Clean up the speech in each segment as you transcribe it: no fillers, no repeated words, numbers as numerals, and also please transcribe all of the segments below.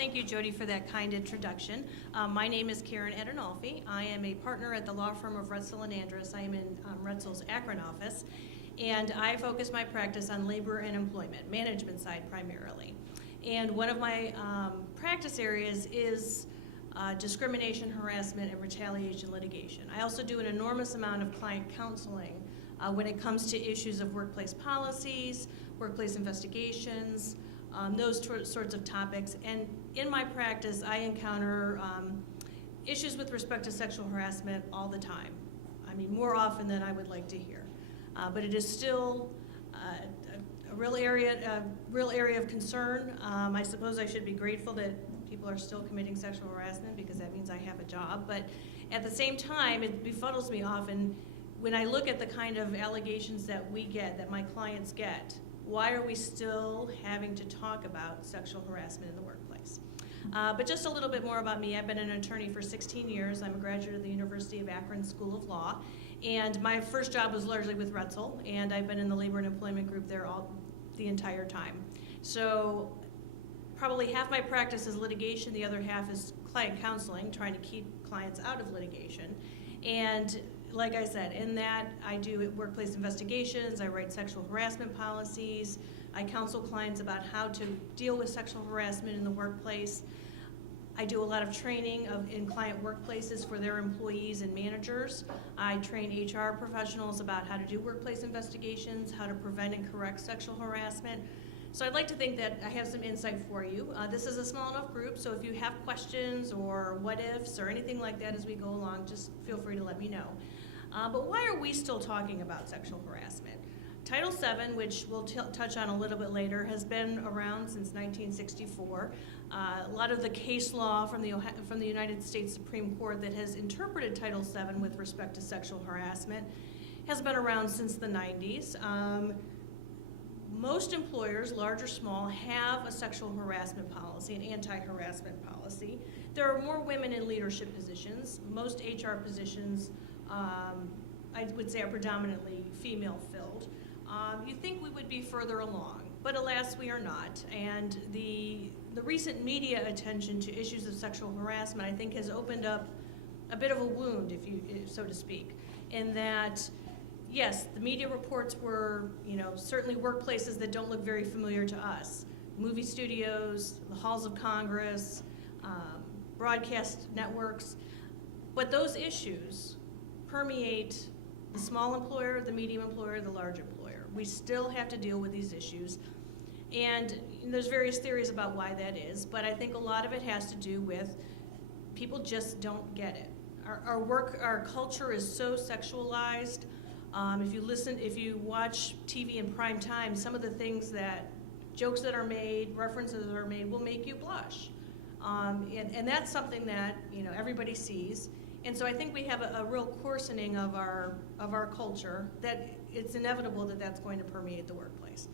Thank you, Jody, for that kind introduction. My name is Karen Adenolfi. I am a partner at the law firm of Retzel and Andrus. I am in Retzel's Akron office, and I focus my practice on labor and employment, management side primarily. And one of my practice areas is discrimination, harassment, and retaliation litigation. I also do an enormous amount of client counseling when it comes to issues of workplace policies, workplace investigations, those sorts of topics. And in my practice, I encounter issues with respect to sexual harassment all the time. I mean, more often than I would like to hear. But it is still a real area of concern. I suppose I should be grateful that people are still committing sexual harassment because that means I have a job. But at the same time, it befuddles me often when I look at the kind of allegations that we get, that my clients get. Why are we still having to talk about sexual harassment in the workplace? But just a little bit more about me. I've been an attorney for 16 years. I'm a graduate of the University of Akron School of Law. And my first job was largely with Retzel, and I've been in the labor and employment group there the entire time. So probably half my practice is litigation, the other half is client counseling, trying to keep clients out of litigation. And like I said, in that I do workplace investigations, I write sexual harassment policies, I counsel clients about how to deal with sexual harassment in the workplace. I do a lot of training in client workplaces for their employees and managers. I train HR professionals about how to do workplace investigations, how to prevent and correct sexual harassment. So I'd like to think that I have some insight for you. This is a small enough group, so if you have questions or what ifs or anything like that as we go along, just feel free to let me know. But why are we still talking about sexual harassment? Title VII, which we'll touch on a little bit later, has been around since 1964. A lot of the case law from the United States Supreme Court that has interpreted Title VII with respect to sexual harassment has been around since the 90s. Most employers, large or small, have a sexual harassment policy, an anti-harassment policy. There are more women in leadership positions. Most HR positions, I would say, are predominantly female-filled. You'd think we would be further along, but alas, we are not. And the recent media attention to issues of sexual harassment, I think, has opened up a bit of a wound, if so to speak, in that, yes, the media reports were, certainly workplaces that don't look very familiar to us. Movie studios, the halls of Congress, broadcast networks. But those issues permeate the small employer, the medium employer, the large employer. We still have to deal with these issues. And there's various theories about why that is, but I think a lot of it has to do with people just don't get it. Our culture is so sexualized. If you watch TV in prime time, some of the jokes that are made, references that are made, will make you blush. And that's something that everybody sees. And so I think we have a real coarsening of our culture that it's inevitable that that's going to permeate the workplace.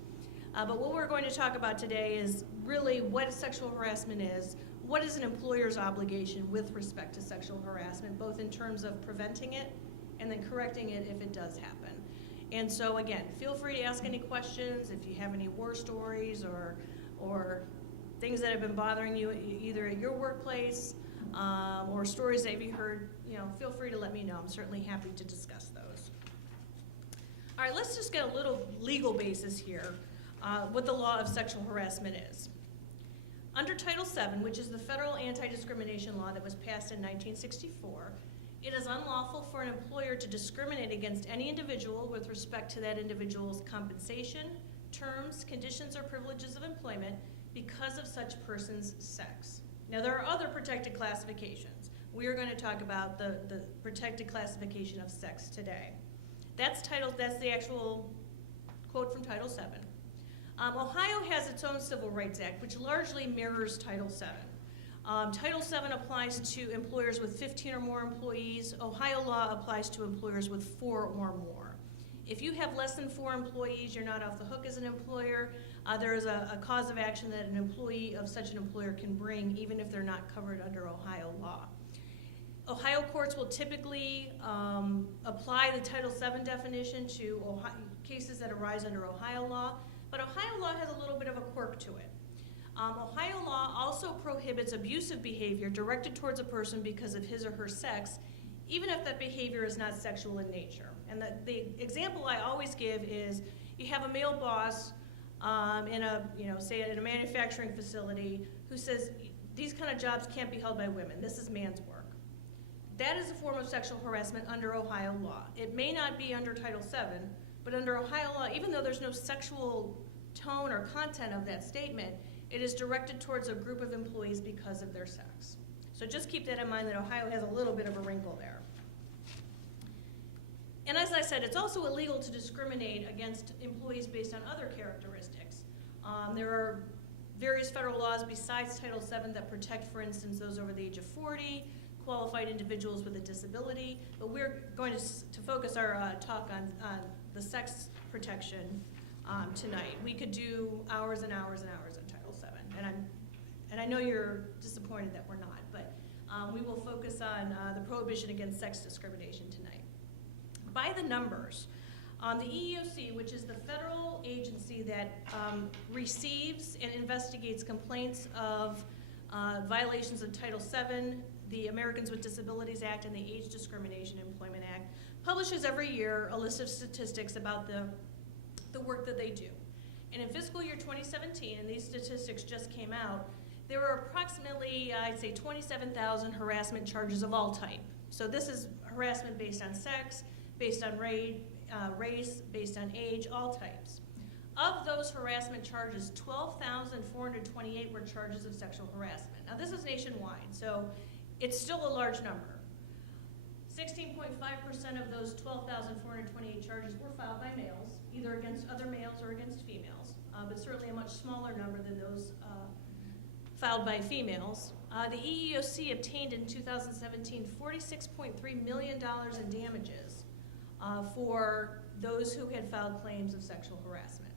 But what we're going to talk about today is really what sexual harassment is, what is an employer's obligation with respect to sexual harassment, both in terms of preventing it and then correcting it if it does happen. And so again, feel free to ask any questions if you have any war stories or things that have been bothering you either at your workplace or stories that you've heard, feel free to let me know. I'm certainly happy to discuss those. All right, let's just get a little legal basis here, what the law of sexual harassment is. Under Title VII, which is the federal anti-discrimination law that was passed in 1964, it is unlawful for an employer to discriminate against any individual with respect to that individual's compensation, terms, conditions, or privileges of employment because of such person's sex. Now, there are other protected classifications. We are going to talk about the protected classification of sex today. That's the actual quote from Title VII. Ohio has its own Civil Rights Act, which largely mirrors Title VII. Title VII applies to employers with 15 or more employees. Ohio law applies to employers with 4 or more. If you have less than 4 employees, you're not off the hook as an employer. There is a cause of action that an employee of such an employer can bring, even if they're not covered under Ohio law. Ohio courts will typically apply the Title VII definition to cases that arise under Ohio law, but Ohio law has a little bit of a quirk to it. Ohio law also prohibits abusive behavior directed towards a person because of his or her sex, even if that behavior is not sexual in nature. And the example I always give is you have a male boss in a, say in a manufacturing facility who says, these kind of jobs can't be held by women. This is man's work. That is a form of sexual harassment under Ohio law. It may not be under Title VII, but under Ohio law, even though there's no sexual tone or content of that statement, it is directed towards a group of employees because of their sex. So just keep that in mind, that Ohio has a little bit of a wrinkle there. And as I said, it's also illegal to discriminate against employees based on other characteristics. There are various federal laws besides Title VII that protect, for instance, those over the age of 40, qualified individuals with a disability, but we're going to focus our talk on the sex protection tonight. We could do hours and hours and hours on Title VII, and I know you're disappointed that we're not, but we will focus on the prohibition against sex discrimination tonight. By the numbers, the EEOC, which is the federal agency that receives and investigates complaints of violations of Title VII, the Americans with Disabilities Act, and the Age Discrimination Employment Act, publishes every year a list of statistics about the work that they do. And in fiscal year 2017, and these statistics just came out, there were approximately, I'd say, 27,000 harassment charges of all type. So this is harassment based on sex, based on race, based on age, all types. Of those harassment charges, 12,428 were charges of sexual harassment. Now this is nationwide, so it's still a large number. 16.5% of those 12,428 charges were filed by males, either against other males or against females, but certainly a much smaller number than those filed by females. The EEOC obtained in 2017 $46.3 million in damages for those who had filed claims of sexual harassment.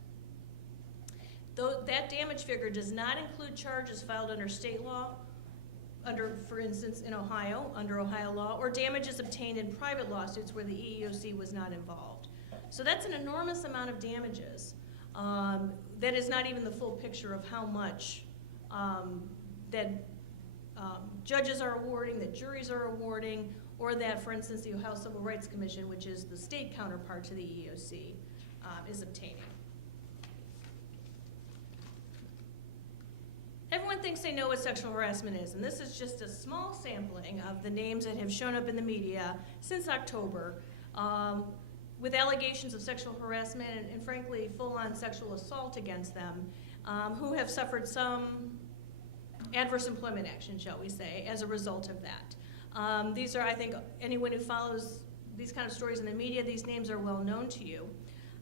Though that damage figure does not include charges filed under state law, for instance, in Ohio, under Ohio law, or damages obtained in private lawsuits where the EEOC was not involved. So that's an enormous amount of damages. That is not even the full picture of how much that judges are awarding, that juries are awarding, or that, for instance, the Ohio Civil Rights Commission, which is the state counterpart to the EEOC, is obtaining. Everyone thinks they know what sexual harassment is, and this is just a small sampling of the names that have shown up in the media since October with allegations of sexual harassment and frankly, full-on sexual assault against them, who have suffered some adverse employment action, shall we say, as a result of that. These are, I think, anyone who follows these kind of stories in the media, these names are well known to you.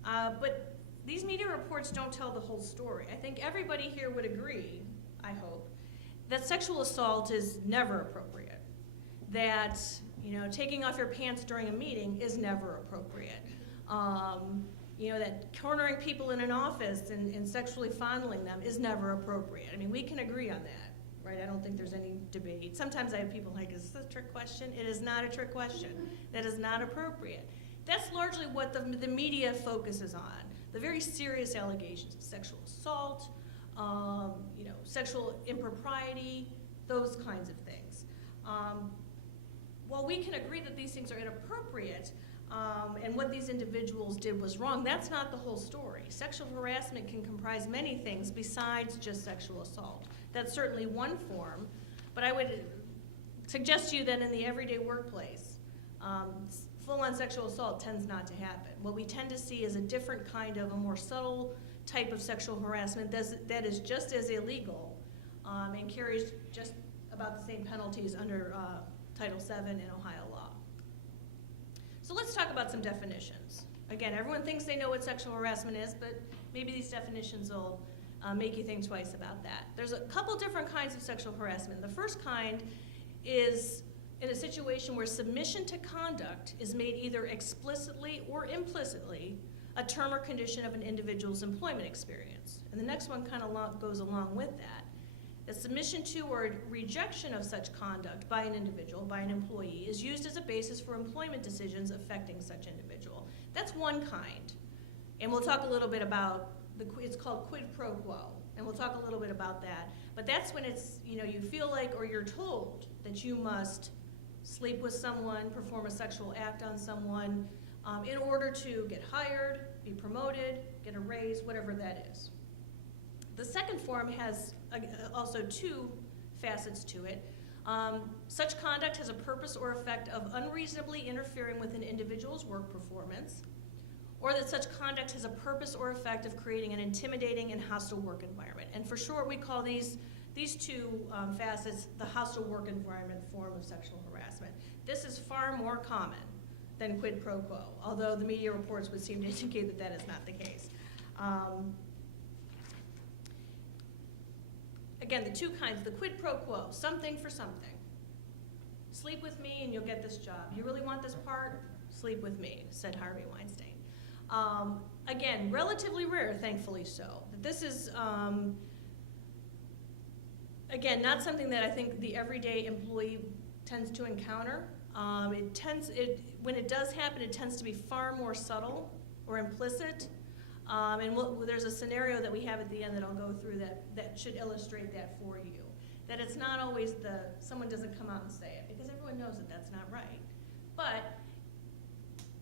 But these media reports don't tell the whole story. I think everybody here would agree, I hope, that sexual assault is never appropriate. That, taking off your pants during a meeting is never appropriate. That cornering people in an office and sexually fondling them is never appropriate. I mean, we can agree on that, right? I don't think there's any debate. Sometimes I have people like, is this a trick question? It is not a trick question. That is not appropriate. That's largely what the media focuses on. The very serious allegations of sexual assault, sexual impropriety, those kinds of things. While we can agree that these things are inappropriate and what these individuals did was wrong, that's not the whole story. Sexual harassment can comprise many things besides just sexual assault. That's certainly one form, but I would suggest to you that in the everyday workplace, full-on sexual assault tends not to happen. What we tend to see is a different kind of, a more subtle type of sexual harassment that is just as illegal and carries just about the same penalties under Title VII in Ohio law. So let's talk about some definitions. Again, everyone thinks they know what sexual harassment is, but maybe these definitions will make you think twice about that. There's a couple different kinds of sexual harassment. The first kind is in a situation where submission to conduct is made either explicitly or implicitly a term or condition of an individual's employment experience. And the next one kind of goes along with that. The submission to or rejection of such conduct by an individual, by an employee, is used as a basis for employment decisions affecting such individual. That's one kind. And we'll talk a little bit about, it's called quid pro quo. And we'll talk a little bit about that. But that's when it's, you feel like, or you're told that you must sleep with someone, perform a sexual act on someone, in order to get hired, be promoted, get a raise, whatever that is. The second form has also two facets to it. Such conduct has a purpose or effect of unreasonably interfering with an individual's work performance, or that such conduct has a purpose or effect of creating an intimidating and hostile work environment. And for short, we call these two facets the hostile work environment form of sexual harassment. This is far more common than quid pro quo, although the media reports would seem to indicate that that is not the case. Again, the two kinds, the quid pro quo, something for something. Sleep with me and you'll get this job. You really want this part? Sleep with me, said Harvey Weinstein. Again, relatively rare, thankfully so. This is, again, not something that I think the everyday employee tends to encounter. When it does happen, it tends to be far more subtle or implicit. There's a scenario that we have at the end that I'll go through that should illustrate that for you. That it's not always someone doesn't come out and say it, because everyone knows that that's not right. But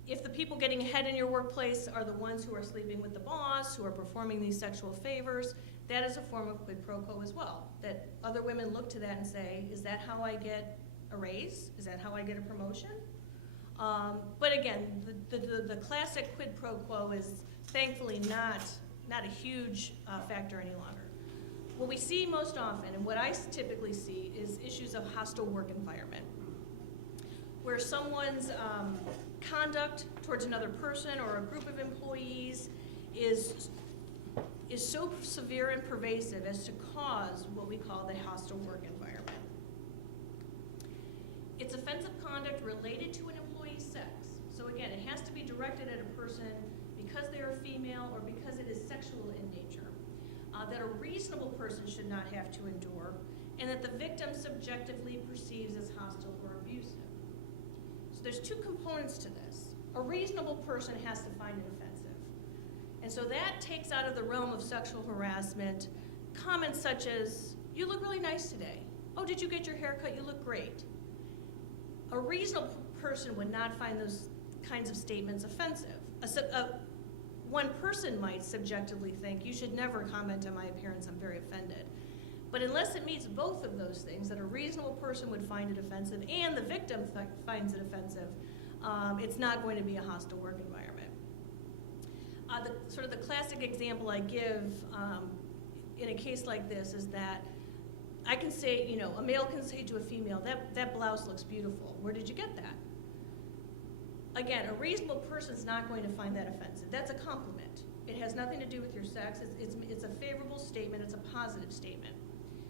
if the people getting ahead in your workplace are the ones who are sleeping with the boss, who are performing these sexual favors, that is a form of quid pro quo as well. That other women look to that and say, is that how I get a raise? Is that how I get a promotion? But again, the classic quid pro quo is thankfully not a huge factor any longer. What we see most often, and what I typically see, is issues of hostile work environment, where someone's conduct towards another person or a group of employees is so severe and pervasive as to cause what we call the hostile work environment. It's offensive conduct related to an employee's sex. So again, it has to be directed at a person because they are female or because it is sexual in nature, that a reasonable person should not have to endure, and that the victim subjectively perceives as hostile or abusive. So there's two components to this. A reasonable person has to find it offensive. And so that takes out of the realm of sexual harassment comments such as, you look really nice today. Oh, did you get your hair cut? You look great. A reasonable person would not find those kinds of statements offensive. One person might subjectively think, you should never comment on my appearance, I'm very offended. But unless it meets both of those things, that a reasonable person would find it offensive and the victim finds it offensive, it's not going to be a hostile work environment. The classic example I give in a case like this is that I can say, a male can say to a female, that blouse looks beautiful. Where did you get that? Again, a reasonable person's not going to find that offensive. That's a compliment. It has nothing to do with your sex. It's a favorable statement. It's a positive statement.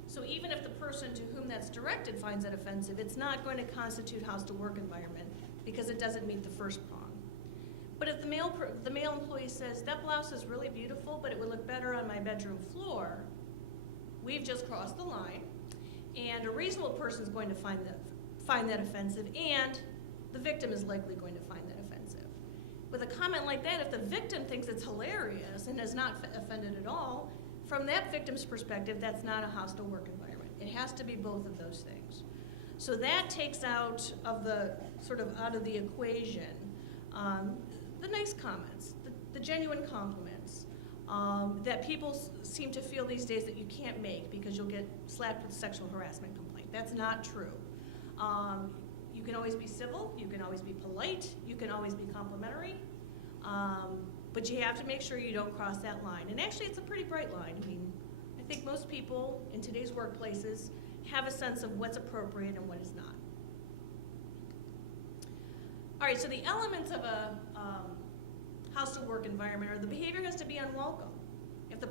So even if the person to whom that's directed finds it offensive, it's not going to constitute hostile work environment because it doesn't meet the first prong. But if the male employee says, that blouse is really beautiful, but it would look better on my bedroom floor, we've just crossed the line, and a reasonable person is going to find that offensive, and the victim is likely going to find that offensive. With a comment like that, if the victim thinks it's hilarious and is not offended at all, from that victim's perspective, that's not a hostile work environment. It has to be both of those things. So that takes out of the equation the nice comments, the genuine compliments that people seem to feel these days that you can't make because you'll get slapped with a sexual harassment complaint. That's not true. You can always be civil, you can always be polite, you can always be complimentary, but you have to make sure you don't cross that line. And actually, it's a pretty bright line. I mean, I think most people in today's workplaces have a sense of what's appropriate and what is not. All right, so the elements of a hostile work environment are the behavior has to be unwelcome. If the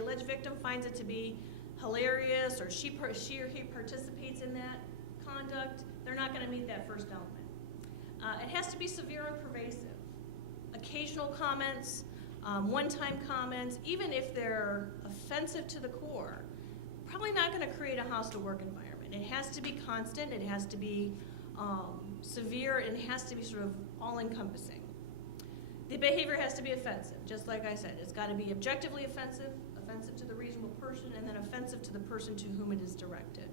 alleged victim finds it to be hilarious, or she or he participates in that conduct, they're not going to meet that first element. It has to be severe and pervasive. Occasional comments, one-time comments, even if they're offensive to the core, probably not going to create a hostile work environment. It has to be constant, it has to be severe, and it has to be sort of all-encompassing. The behavior has to be offensive, just like I said. It's got to be objectively offensive offensive to the reasonable person, and then offensive to the person to whom it is directed.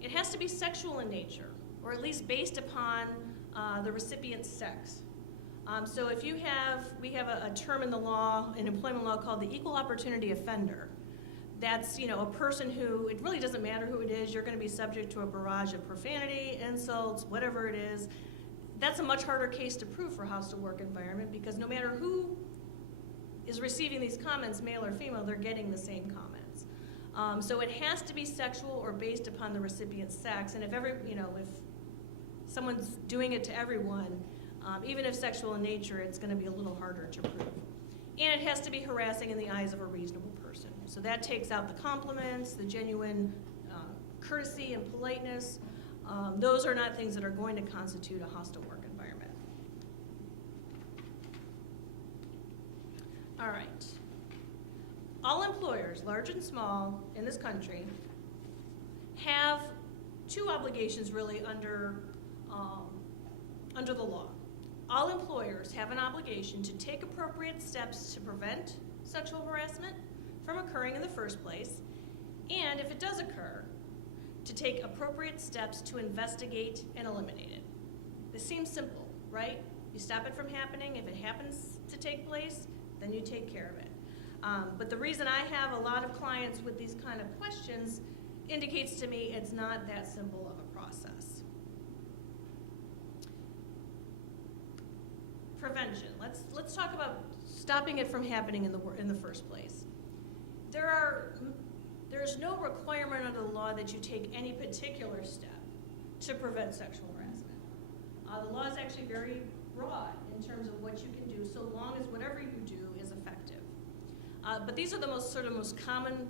It has to be sexual in nature, or at least based upon the recipient's sex. So if we have a term in the law, in employment law, called the equal opportunity offender. That's, a person who, it really doesn't matter who it is, you're going to be subject to a barrage of profanity, insults, whatever it is. That's a much harder case to prove for hostile work environment, because no matter who is receiving these comments, male or female, they're getting the same comments. So it has to be sexual or based upon the recipient's sex, and if someone's doing it to everyone, even if sexual in nature, it's going to be a little harder to prove. And it has to be harassing in the eyes of a reasonable person. So that takes out the compliments, the genuine courtesy and politeness. Those are not things that are going to constitute a hostile work environment. All right. All employers, large and small, in this country have two obligations really under the law. All employers have an obligation to take appropriate steps to prevent sexual harassment from occurring in the first place, and if it does occur, to take appropriate steps to investigate and eliminate it. This seems simple, right? You stop it from happening. If it happens to take place, then you take care of it. But the reason I have a lot of clients with these kind of questions indicates to me it's not that simple of a process. Prevention. Let's talk about stopping it from happening in the first place. There's no requirement under the law that you take any particular step to prevent sexual harassment. The law is actually very broad in terms of what you can do, so long as whatever you do is effective. But these are the most common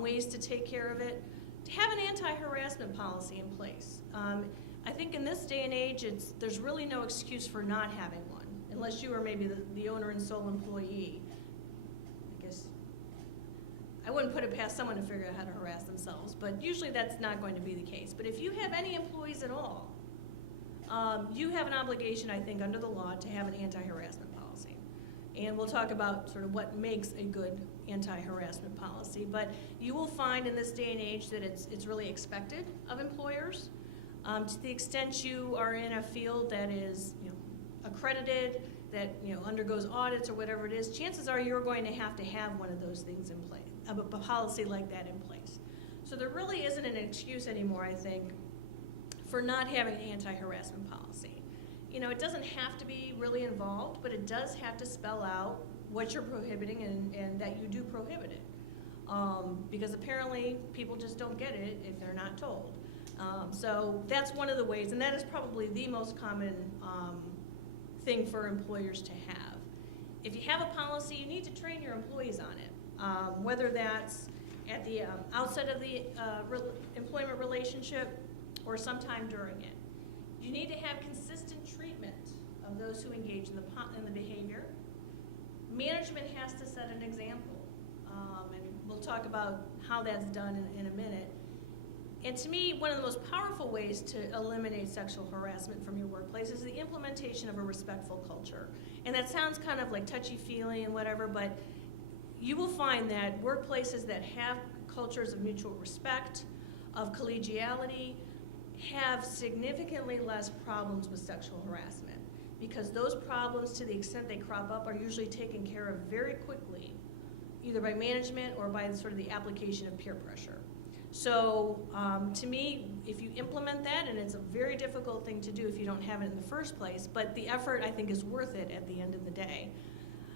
ways to take care of it. To have an anti-harassment policy in place. I think in this day and age, there's really no excuse for not having one, unless you are maybe the owner and sole employee. I guess I wouldn't put it past someone to figure out how to harass themselves, but usually that's not going to be the case. But if you have any employees at all, you have an obligation, I think, under the law to have an anti-harassment policy. And we'll talk about sort of what makes a good anti-harassment policy. But you will find in this day and age that it's really expected of employers. To the extent you are in a field that is accredited, that undergoes audits or whatever it is, chances are you're going to have one of those things in place, a policy like that in place. So there really isn't an excuse anymore, I think, for not having an anti-harassment policy. It doesn't have to be really involved, but it does have to spell out what you're prohibiting and that you do prohibit it. Because apparently people just don't get it if they're not told. So that's one of the ways, and that is probably the most common thing for employers to have. If you have a policy, you need to train your employees on it, whether that's at the outset of the employment relationship or sometime during it. You need to have consistent treatment of those who engage in the behavior. Management has to set an example, and we'll talk about how that's done in a minute. And to me, one of the most powerful ways to eliminate sexual harassment from your workplace is the implementation of a respectful culture. And that sounds kind of like touchy-feely and whatever, but you will find that workplaces that have cultures of mutual respect, of collegiality, have significantly less problems with sexual harassment, because those problems, to the extent they crop up, are usually taken care of very quickly, either by management or by sort of the application of peer pressure. So to me, if you implement that, and it's a very difficult thing to do if you don't have it in the first place, but the effort, I think, is worth it at the end of the day.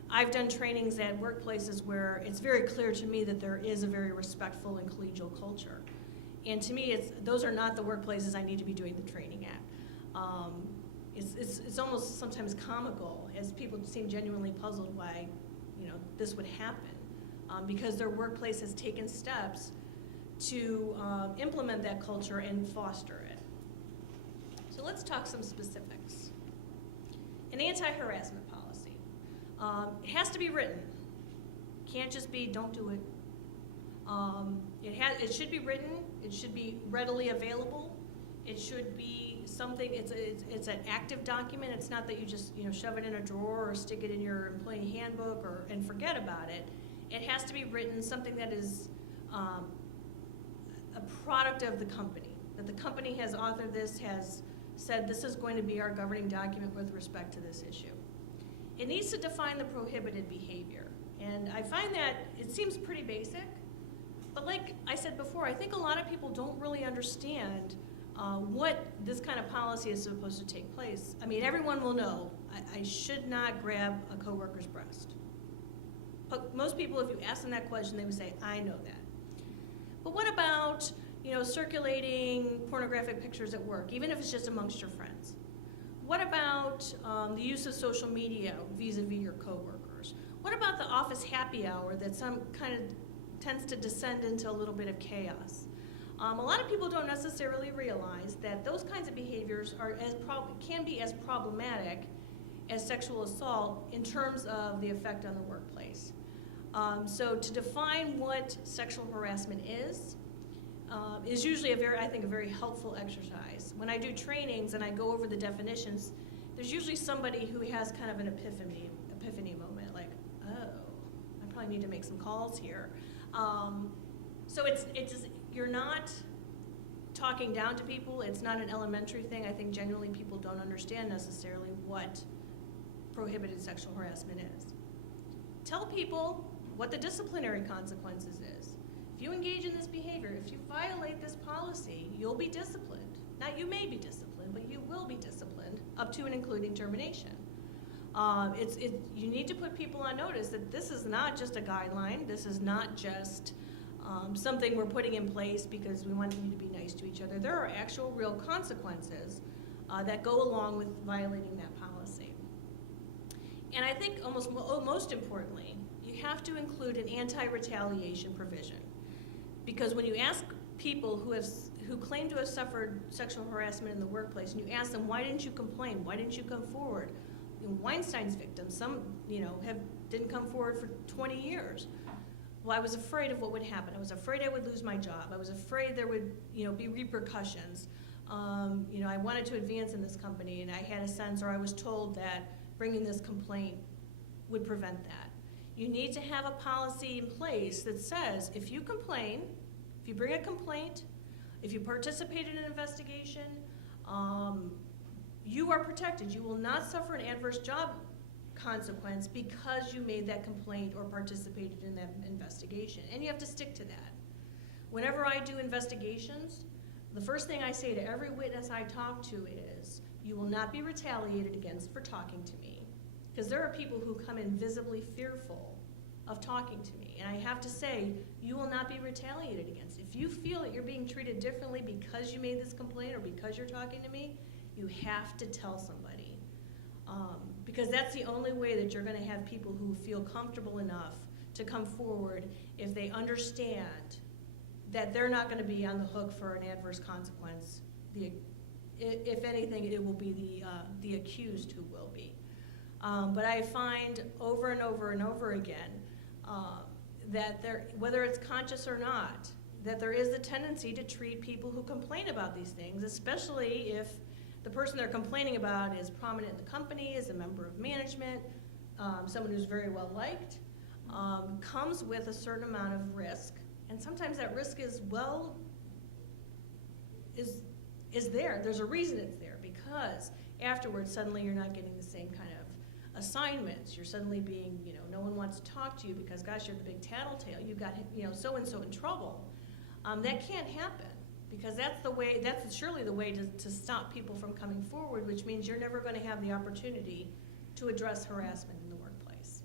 I've done trainings at workplaces where it's very clear to me that there is a very respectful and collegial culture. And to me, those are not the workplaces I need to be doing the training at. It's almost sometimes comical, as people seem genuinely puzzled why this would happen, because their workplace has taken steps to implement that culture and foster it. So let's talk some specifics. An anti-harassment policy. It has to be written. It can't just be don't do it. It should be written. It should be readily available. It should be something. It's an active document. It's not that you just shove it in a drawer or stick it in your employee handbook and forget about it. It has to be written something that is a product of the company, that the company has authored this, has said this is going to be our governing document with respect to this issue. It needs to define the prohibited behavior. And I find that it seems pretty basic, but like I said before, I think a lot of people don't really understand what this kind of policy is supposed to take place. I mean, everyone will know, I should not grab a coworker's breast. But most people, if you ask them that question, they would say, I know that. But what about, circulating pornographic pictures at work, even if it's just amongst your friends? What about the use of social media vis-a-vis your coworkers? What about the office happy hour that some kind of tends to descend into a little bit of chaos? A lot of people don't necessarily realize that those kinds of behaviors can be as problematic as sexual assault in terms of the effect on the workplace. So to define what sexual harassment is usually a very helpful exercise. When I do trainings and I go over the definitions, there's usually somebody who has kind of an epiphany moment, like, oh, I probably need to make some calls here. So you're not talking down to people. It's not an elementary thing. I think generally people don't understand necessarily what prohibited sexual harassment is. Tell people what the disciplinary consequences is. If you engage in this behavior, if you violate this policy, you'll be disciplined. Not you may be disciplined, but you will be disciplined up to and including termination. You need to put people on notice that this is not just a guideline. This is not just something we're putting in place because we want you to be nice to each other. There are actual real consequences that go along with violating that policy. And I think most importantly, you have to include an anti-retaliation provision. Because when you ask people who claim to have suffered sexual harassment in the workplace, and you ask them, why didn't you complain? Why didn't you come forward? Weinstein's victims, some didn't come forward for 20 years. Well, I was afraid of what would happen. I was afraid I would lose my job. I was afraid there would be repercussions. I wanted to advance in this company, and I had a sense, or I was told that bringing this complaint would prevent that. You need to have a policy in place that says if you complain, if you bring a complaint, if you participate in an investigation, you are protected. You will not suffer an adverse job consequence because you made that complaint or participated in that investigation. And you have to stick to that. Whenever I do investigations, the first thing I say to every witness I talk to is, you will not be retaliated against for talking to me. Because there are people who come in visibly fearful of talking to me. And I have to say, you will not be retaliated against. If you feel that you're being treated differently because you made this complaint or because you're talking to me, you have to tell somebody. Because that's the only way that you're going to have people who feel comfortable enough to come forward if they understand that they're not going to be on the hook for an adverse consequence. If anything, it will be the accused who will be. But I find over and over and over again that whether it's conscious or not, that there is a tendency to treat people who complain about these things, especially if the person they're complaining about is prominent in the company, is a member of management, someone who's very well liked, comes with a certain amount of risk. And sometimes that risk is there. There's a reason it's there, because afterwards suddenly you're not getting the same kind of assignments. You're suddenly being, no one wants to talk to you because, gosh, you're the big tattletale. You got, so-and-so in trouble. That can't happen, because that's surely the way to stop people from coming forward, which means you're never going to have the opportunity to address harassment in the workplace.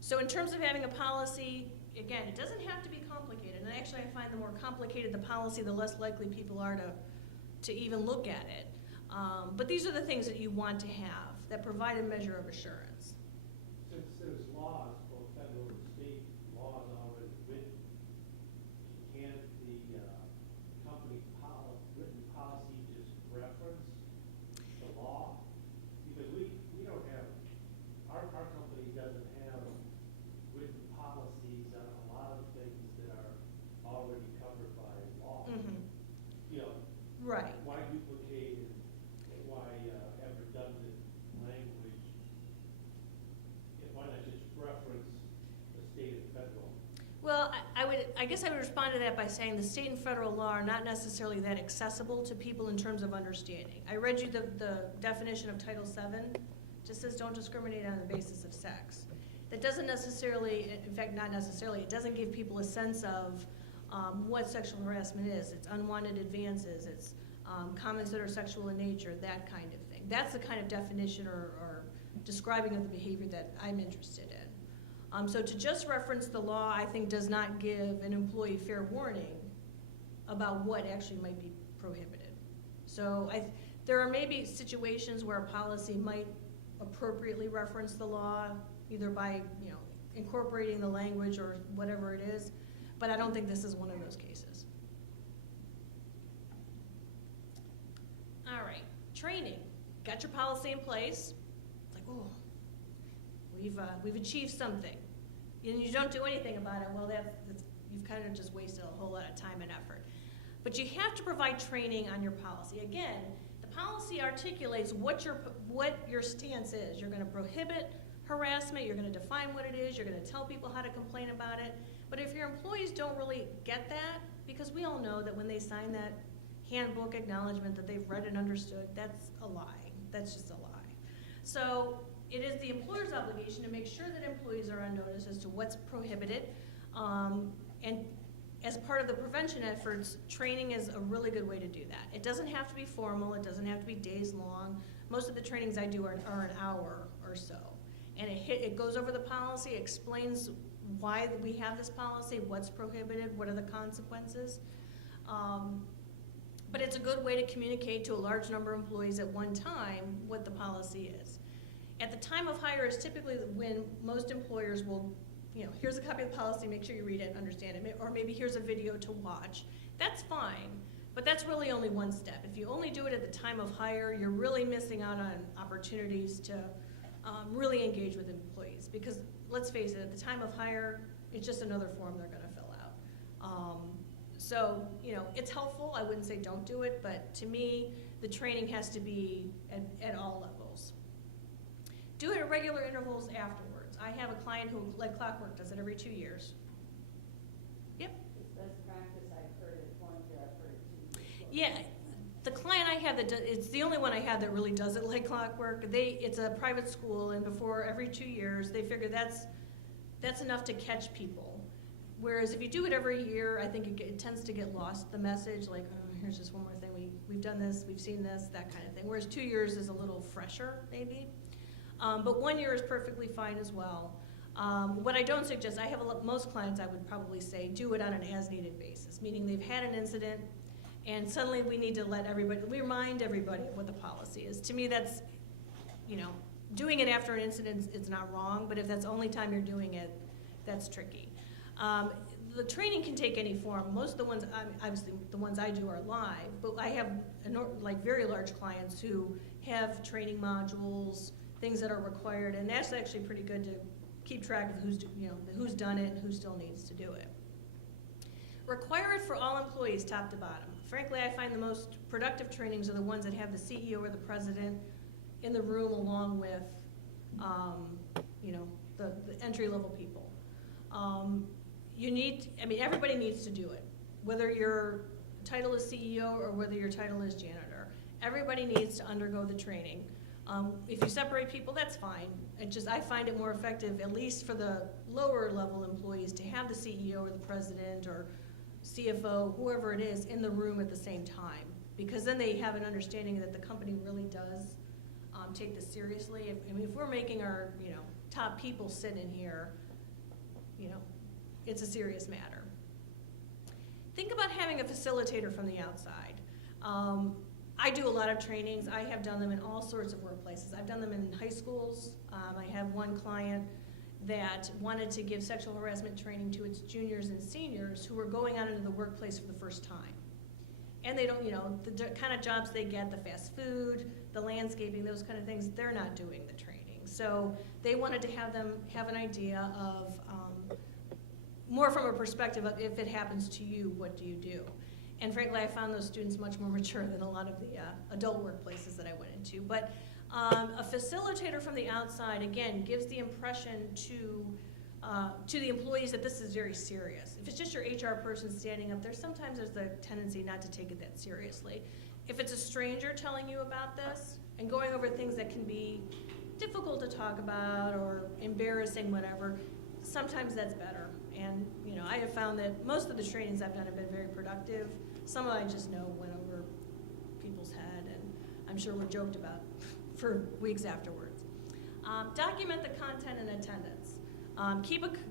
So in terms of having a policy, again, it doesn't have to be complicated. And actually, I find the more complicated the policy, the less likely people are to even look at it. But these are the things that you want to have that provide a measure of assurance. Since there's laws, both federal and state laws already written, can't the company written policy just reference the law? Because we don't have, our company doesn't have written policies on a lot of things that are already covered by law. Mm-hmm. Right. Why duplicate and why have redundant language? Why not just reference Well, I guess I would respond to that by saying the state and federal law are not necessarily that accessible to people in terms of understanding. I read you the definition of Title VII, just says don't discriminate on the basis of sex. That doesn't necessarily, in fact, not necessarily, it doesn't give people a sense of what sexual harassment is. It's unwanted advances, it's comments that are sexual in nature, that kind of thing. That's the kind of definition or describing of the behavior that I'm interested in. So to just reference the law, I think, does not give an employee fair warning about what actually might be prohibited. So there are maybe situations where a policy might appropriately reference the law, either by incorporating the language or whatever it is, but I don't think this is one of those cases. All right, training. Got your policy in place. It's like, oh, we've achieved something. And you don't do anything about it, well, you've kind of just wasted a whole lot of time and effort. But you have to provide training on your policy. Again, the policy articulates what your stance is. You're going to prohibit harassment, you're going to define what it is, you're going to tell people how to complain about it. But if your employees don't really get that, because we all know that when they sign that handbook acknowledgement that they've read and understood, that's a lie. That's just a lie. So it is the employer's obligation to make sure that employees are on notice as to what's prohibited. And as part of the prevention efforts, training is a really good way to do that. It doesn't have to be formal, it doesn't have to be days long. Most of the trainings I do are an hour or so. And it goes over the policy, explains why we have this policy, what's prohibited, what are the consequences. But it's a good way to communicate to a large number of employees at one time what the policy is. At the time of hire is typically when most employers will, here's a copy of the policy, make sure you read it and understand it, or maybe here's a video to watch. That's fine, but that's really only one step. If you only do it at the time of hire, you're really missing out on opportunities to really engage with employees, because let's face it, at the time of hire, it's just another form they're gonna fill out. So, it's helpful. I wouldn't say don't do it, but to me, the training has to be at all levels. Do it at regular intervals afterwards. I have a client who, like clockwork, does it every 2 years. Yep. It's best practice. I've heard it 1 year, I've heard it 2 years. Yeah, the client I have it's the only one I have that really does it like clockwork. It's a private school, and before every 2 years, they figure that's enough to catch people. Whereas if you do it every year, I think it tends to get lost, the message, like, oh, here's just one more thing, we've done this, we've seen this, that kind of thing. Whereas 2 years is a little fresher, maybe. But 1 year is perfectly fine as well. What I don't suggest, I have most clients, I would probably say, do it on an as-needed basis, meaning they've had an incident, and suddenly we need to remind everybody of what the policy is. To me, that's, doing it after an incident is not wrong, but if that's the only time you're doing it, that's tricky. The training can take any form. Most of the ones, obviously the ones I do are live, but I have very large clients who have training modules, things that are required, and that's actually pretty good to keep track of who's done it and who still needs to do it. Require it for all employees, top to bottom. Frankly, I find the most productive trainings are the ones that have the CEO or the president in the room along with, the entry-level people. Everybody needs to do it, whether your title is CEO or whether your title is janitor. Everybody needs to undergo the training. If you separate people, that's fine. I find it more effective, at least for the lower level employees, to have the CEO or the president or CFO, whoever it is, in the room at the same time, because then they have an understanding that the company really does take this seriously. If we're making our top people sit in here, it's a serious matter. Think about having a facilitator from the outside. I do a lot of trainings. I have done them in all sorts of workplaces. I've done them in high schools. I have one client that wanted to give sexual harassment training to its juniors and seniors who were going out into the workplace for the first time. And they don't, the kind of jobs they get, the fast food, the landscaping, those kind of things, they're not doing the training. So they wanted to have them have an idea of more from a perspective of, if it happens to you, what do you do? And frankly, I found those students much more mature than a lot of the adult workplaces that I went into. But a facilitator from the outside, again, gives the impression to to the employees that this is very serious. If it's just your HR person standing up there, sometimes there's the tendency not to take it that seriously. If it's a stranger telling you about this and going over things that can be difficult to talk about or embarrassing, whatever, sometimes that's better. And you know, I have found that most of the trainings I've done have been very productive. Some I just know went over people's head, and I'm sure were joked about for weeks afterwards. Document the content and attendance.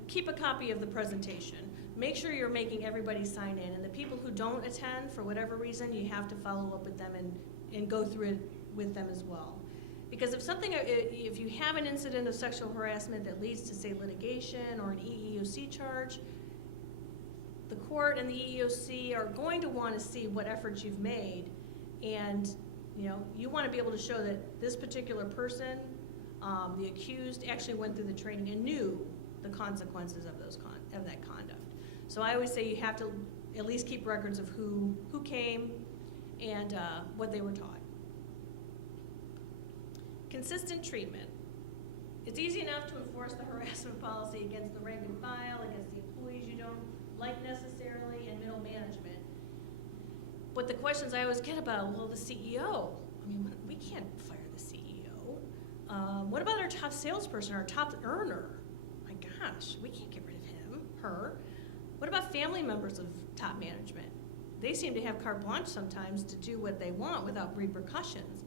Keep a copy of the presentation. Make sure you're making everybody sign in, and the people who don't attend for whatever reason, you have to follow up with them and go through it with them as well. Because if you have an incident of sexual harassment that leads to, say, litigation or an EEOC charge, the court and the EEOC are going to want to see what efforts you've made, and you know, you want to be able to show that this particular person, the accused, actually went through the training and knew the consequences of that conduct. So I always say you have to at least keep records of who came and what they were taught. Consistent treatment. It's easy enough to enforce the harassment policy against the rank and file, against the employees you don't like necessarily, and middle management. But the questions I always get about, well, the CEO, I mean, we can't fire the CEO. What about our top salesperson, our top earner? My gosh, we can't get rid of him, her. What about family members of top management? They seem to have carte blanche sometimes to do what they want without repercussions.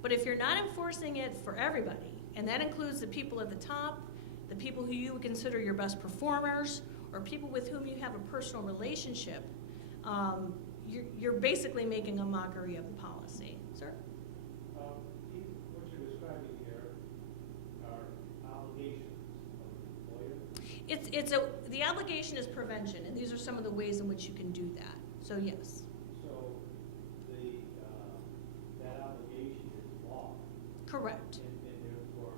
But if you're not enforcing it for everybody, and that includes the people at the top, the people who you would consider your best performers, or people with whom you have a personal relationship, you're basically making a mockery of the policy. Sir? What you're describing here are obligations of the employer? The obligation is prevention, and these are some of the ways in which you can do that. So yes. So that obligation is law. Correct. And therefore,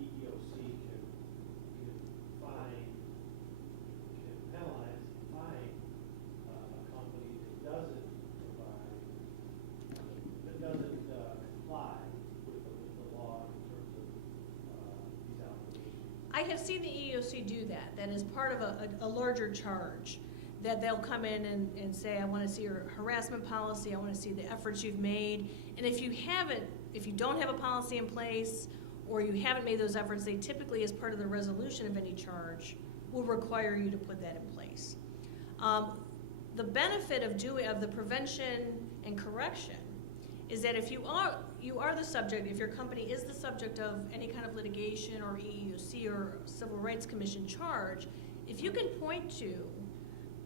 EEOC can fine, can penalize, fine a company that doesn't provide, that doesn't comply with the law in terms of these obligations. I have seen the EEOC do that. That is part of a larger charge, that they'll come in and say, I want to see your harassment policy, I want to see the efforts you've made. And if you don't have a policy in place, or you haven't made those efforts, they typically, as part of the resolution of any charge, will require you to put that in place. The benefit of the prevention and correction is that if you are the subject, if your company is the subject of any kind of litigation or EEOC or Civil Rights Commission charge, if you can point to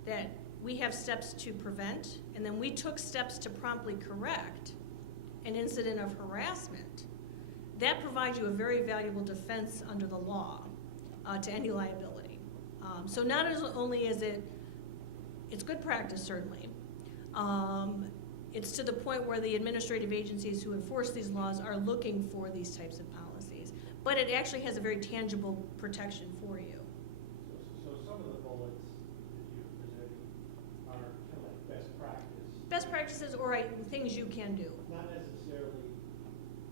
that we have steps to prevent, and then we took steps to promptly correct an incident of harassment, that provides you a very valuable defense under the law to any liability. So not only is it's good practice, certainly. It's to the point where the administrative agencies who enforce these laws are looking for these types of policies, but it actually has a very tangible protection for you. So some of the bullets that you're presenting are kind of like best practice. Best practices or things you can do. Not necessarily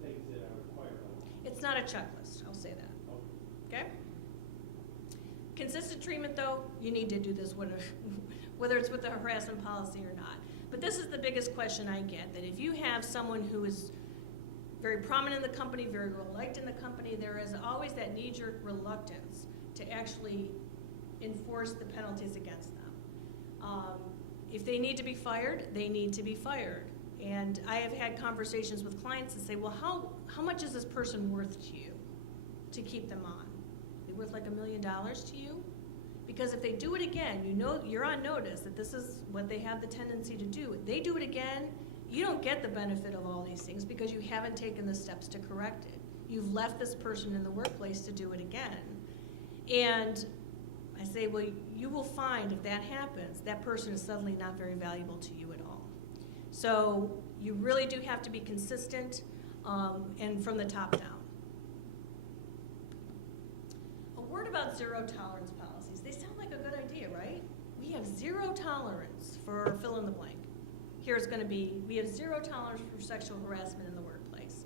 things that are required of law. It's not a checklist, I'll say that, Okay. okay? Consistent treatment, though, you need to do this whether it's with the harassment policy or not. But this is the biggest question I get, that if you have someone who is very prominent in the company, very well-liked in the company, there is always that knee-jerk reluctance to actually enforce the penalties against them. If they need to be fired, they need to be fired. And I have had conversations with clients that say, well, how much is this person worth to you to keep them on? Are they worth like $1 million to you? Because if they do it again, you know you're on notice that this is what they have the tendency to do. If they do it again, you don't get the benefit of all these things because you haven't taken the steps to correct it. You've left this person in the workplace to do it again. And I say, well, you will find if that happens, that person is suddenly not very valuable to you at all. So you really do have to be consistent and from the top down. A word about zero tolerance policies. They sound like a good idea, right? We have zero tolerance for fill in the blank. Here it's going to be, we have zero tolerance for sexual harassment in the workplace.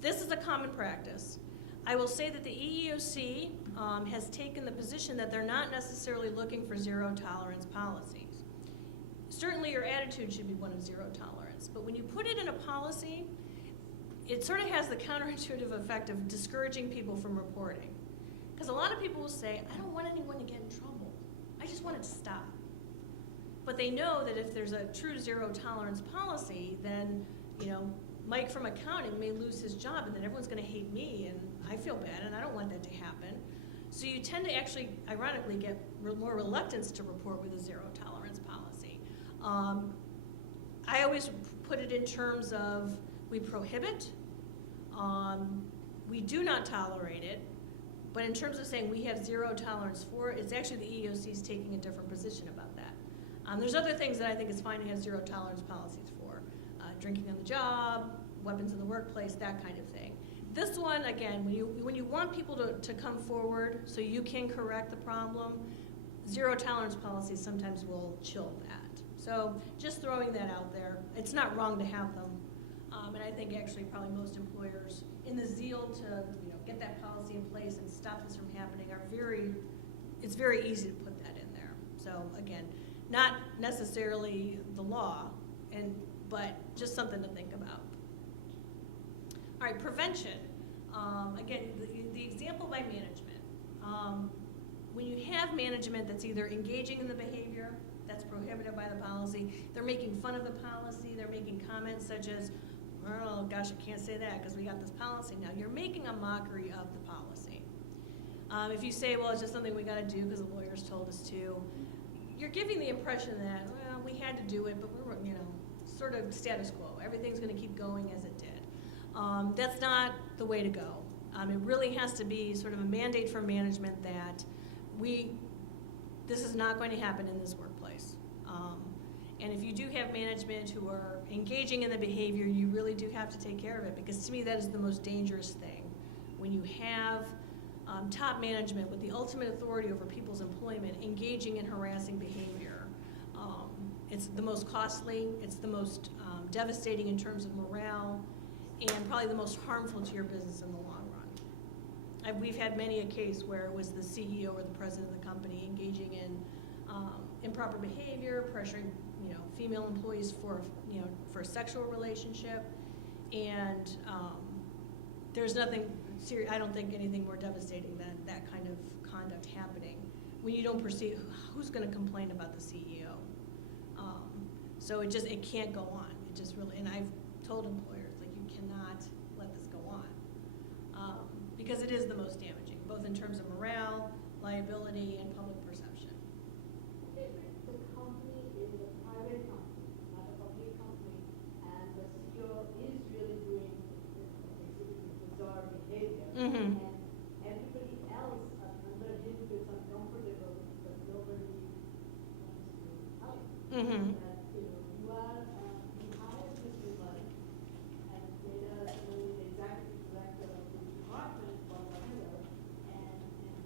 This is a common practice. I will say that the EEOC has taken the position that they're not necessarily looking for zero tolerance policies. Certainly your attitude should be one of zero tolerance, but when you put it in a policy, it sort of has the counterintuitive effect of discouraging people from reporting. Because a lot of people will say, I don't want anyone to get in trouble. I just want it to stop. But they know that if there's a true zero tolerance policy, then, you know, Mike from accounting may lose his job, and then everyone's going to hate me, and I feel bad, and I don't want that to happen. So you tend to actually, ironically, get more reluctance to report with a zero tolerance policy. I always put it in terms of we prohibit, we do not tolerate it, but in terms of saying we have zero tolerance for it, it's actually the EEOC is taking a different position about that. There's other things that I think it's fine to have zero tolerance policies for. Drinking on the job, weapons in the workplace, that kind of thing. This one, again, when you want people to come forward so you can correct the problem, zero tolerance policies sometimes will chill that. So just throwing that out there. It's not wrong to have them. And I think actually probably most employers, in the zeal to get that policy in place and stop this from happening, it's very easy to put that in there. So again, not necessarily the law, but just something to think about. All right, prevention. Again, the example by management. When you have management that's either engaging in the behavior that's prohibited by the policy, they're making fun of the policy, they're making comments such as, oh gosh, I can't say that because we got this policy now. You're making a mockery of the policy. If you say, well, it's just something we got to do because the lawyers told us to, you're giving the impression that, well, we had to do it, but we're, sort of status quo. Everything's going to keep going as it did. That's not the way to go. It really has to be sort of a mandate for management that this is not going to happen in this workplace. And if you do have management who are engaging in the behavior, you really do have to take care of it, because to me that is the most dangerous thing. When you have top management with the ultimate authority over people's employment engaging in harassing behavior, it's the most costly, it's the most devastating in terms of morale, and probably the most harmful to your business in the long run. We've had many a case where it was the CEO or the president of the company engaging in improper behavior, pressuring female employees for a sexual relationship, and there's nothing serious. I don't think anything more devastating than that kind of conduct happening when you don't perceive who's going to complain about the CEO. So it can't go on. It just really, and I've told employers, like, you cannot let this go on, because it is the most damaging, both in terms of morale, liability, and public perception. If the company is a private company, not a public company, and the CEO is really doing exhibiting bizarre behavior, Mm-hmm. and everybody else under him feels uncomfortable because nobody wants to help. Mm-hmm. That you hire this woman and they are the executive director of the department or whatever, and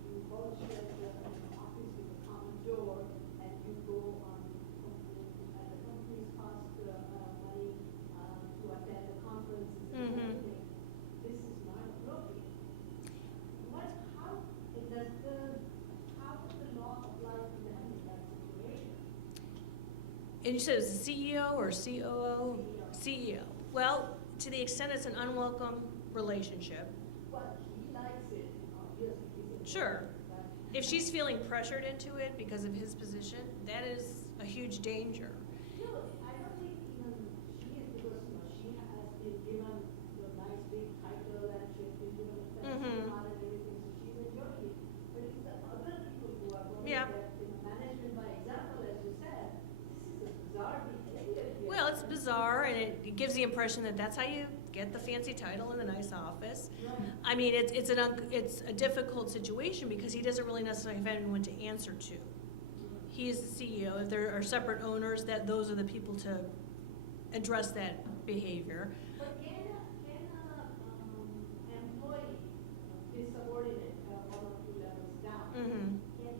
you both share the office with a common door, and you go on the company's cost money to attend the conferences and Mm-hmm. everything. This is not appropriate. How would the law apply to them in that situation? And you said it's a CEO or COO? CEO. Well, to the extent it's an unwelcome relationship. Well, he likes it, obviously. He's a Sure. lawyer, but- If she's feeling pressured into it because of his position, that is a huge danger. No, I don't think even she is, because she has been given the nice big title and she's been given a Mhm. festival and everything, so she's enjoying it. But it's the other people who are going Yeah. there, management by example, as you said, this is a bizarre behavior here. Well, it's bizarre, and it gives the impression that that's how you get the fancy title in the nice office. Right. I mean, it's a difficult situation because he doesn't really necessarily have anyone to answer to. He is the CEO. If there are separate owners, those are the people to address that behavior. But can a employee, his subordinate, one or two levels down, Mm-hmm. can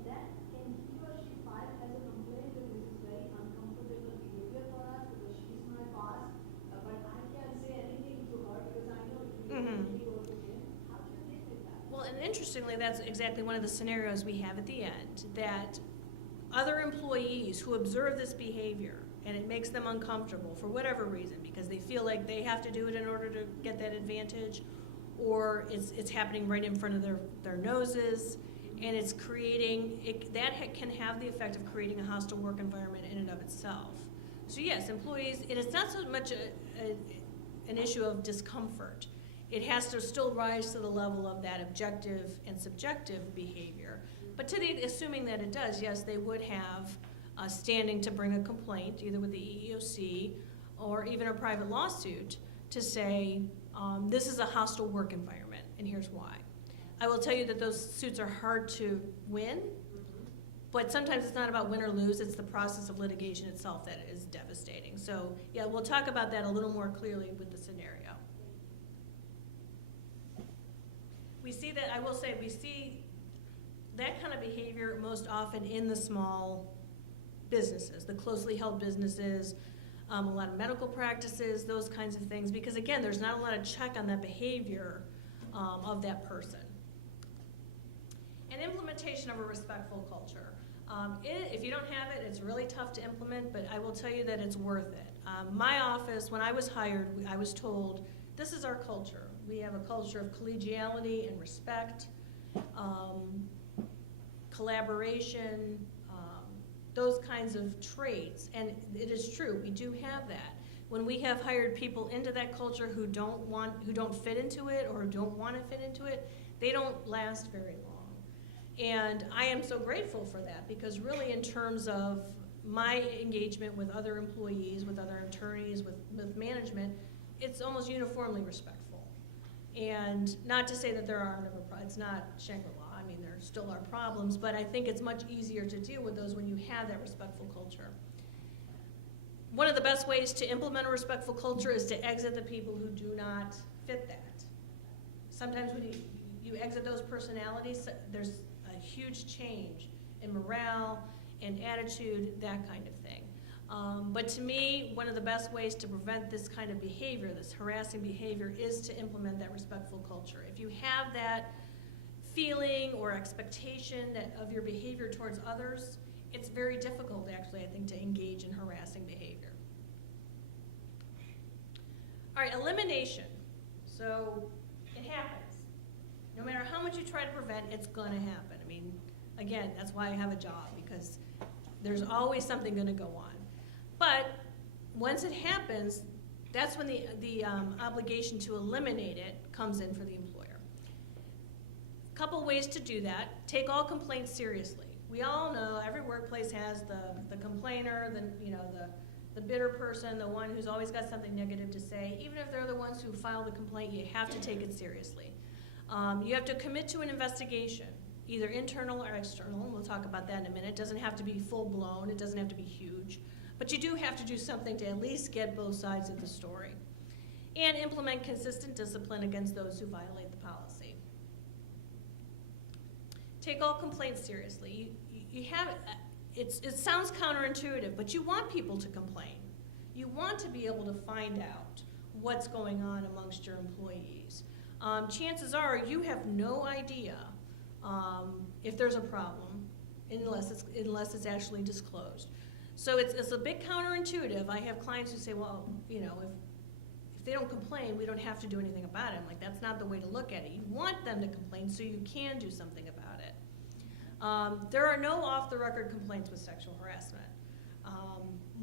he or she file as a complaint that this is very uncomfortable behavior for us because she's my boss, but I can't say anything to her because I know it will Mhm. really go to him? How do you deal with that? Well, and interestingly, that's exactly one of the scenarios we have at the end, that other employees who observe this behavior and it makes them uncomfortable for whatever reason, because they feel like they have to do it in order to get that advantage, or it's happening right in front of their noses, and it's creating, can have the effect of creating a hostile work environment in and of itself. So yes, employees, it is not so much an issue of discomfort. It has to still rise to the level of that objective and subjective behavior. But assuming that it does, yes, they would have standing to bring a complaint, either with the EEOC or even a private lawsuit, to say, this is a hostile work environment, and here's why. I will tell you that those suits are hard to win, but sometimes it's not about win or lose, it's the process of litigation itself that is devastating. So yeah, we'll talk about that a little more clearly with the scenario. We see that, I will say, we see that kind of behavior most often in the small businesses, the closely held businesses, a lot of medical practices, those kinds of things, because again, there's not a lot of check on that behavior of that person. And implementation of a respectful culture. If you don't have it, it's really tough to implement, but I will tell you that it's worth it. My office, when I was hired, I was told, this is our culture. We have a culture of collegiality and respect, collaboration, those kinds of traits, and it is true, we do have that. When we have hired people into that culture who don't fit into it or don't want to fit into it, they don't last very long. And I am so grateful for that, because really in terms of my engagement with other employees, with other attorneys, with management, it's almost uniformly respectful. And not to say that there aren't ever problems, it's not Shangri-La, I mean there still are problems, but I think it's much easier to deal with those when you have that respectful culture. One of the best ways to implement a respectful culture is to exit the people who do not fit that. Sometimes when you exit those personalities, there's a huge change in morale and attitude, that kind of thing. But to me, one of the best ways to prevent this kind of behavior, this harassing behavior, is to implement that respectful culture. If you have that feeling or expectation of your behavior towards others, it's very difficult, actually, I think, to engage in harassing behavior. All right, elimination. So it happens. No matter how much you try to prevent, it's going to happen. I mean, again, that's why I have a job, because there's always something going to go on. But once it happens, that's when the obligation to eliminate it comes in for the employer. A couple ways to do that. Take all complaints seriously. We all know every workplace has the complainer, the bitter person, the one who's always got something negative to say. Even if they're the ones who file the complaint, you have to take it seriously. You have to commit to an investigation, either internal or external, and we'll talk about that in a minute. It doesn't have to be full-blown, it doesn't have to be huge. But you do have to do something to at least get both sides of the story. And implement consistent discipline against those who violate the policy. Take all complaints seriously. It sounds counterintuitive, but you want people to complain. You want to be able to find out what's going on amongst your employees. Chances are you have no idea if there's a problem unless it's actually disclosed. So it's a bit counterintuitive. I have clients who say, well, if they don't complain, we don't have to do anything about it. I'm like, that's not the way to look at it. You want them to complain so you can do something about it. There are no off-the-record complaints with sexual harassment.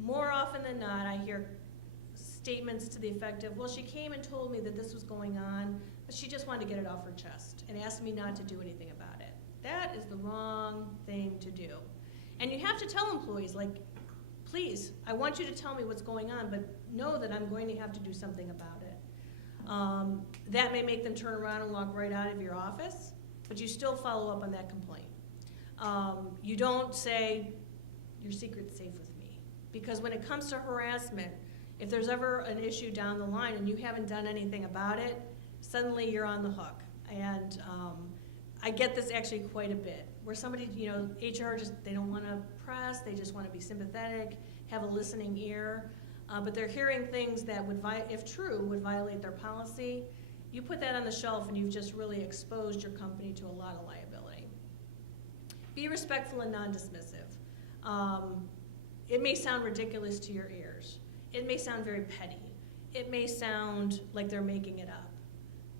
More often than not, I hear statements to the effect of, well, she came and told me that this was going on, but she just wanted to get it off her chest and asked me not to do anything about it. That is the wrong thing to do. And you have to tell employees, like, please, I want you to tell me what's going on, but know that I'm going to have to do something about it. That may make them turn around and walk right out of your office, but you still follow up on that complaint. You don't say, your secret's safe with me. Because when it comes to harassment, if there's ever an issue down the line and you haven't done anything about it, suddenly you're on the hook. And I get this actually quite a bit, where somebody, HR they don't want to press, they just want to be sympathetic, have a listening ear, but they're hearing things that would, if true, would violate their policy, you put that on the shelf and you've just really exposed your company to a lot of liability. Be respectful and non-dismissive. It may sound ridiculous to your ears. It may sound very petty. It may sound like they're making it up,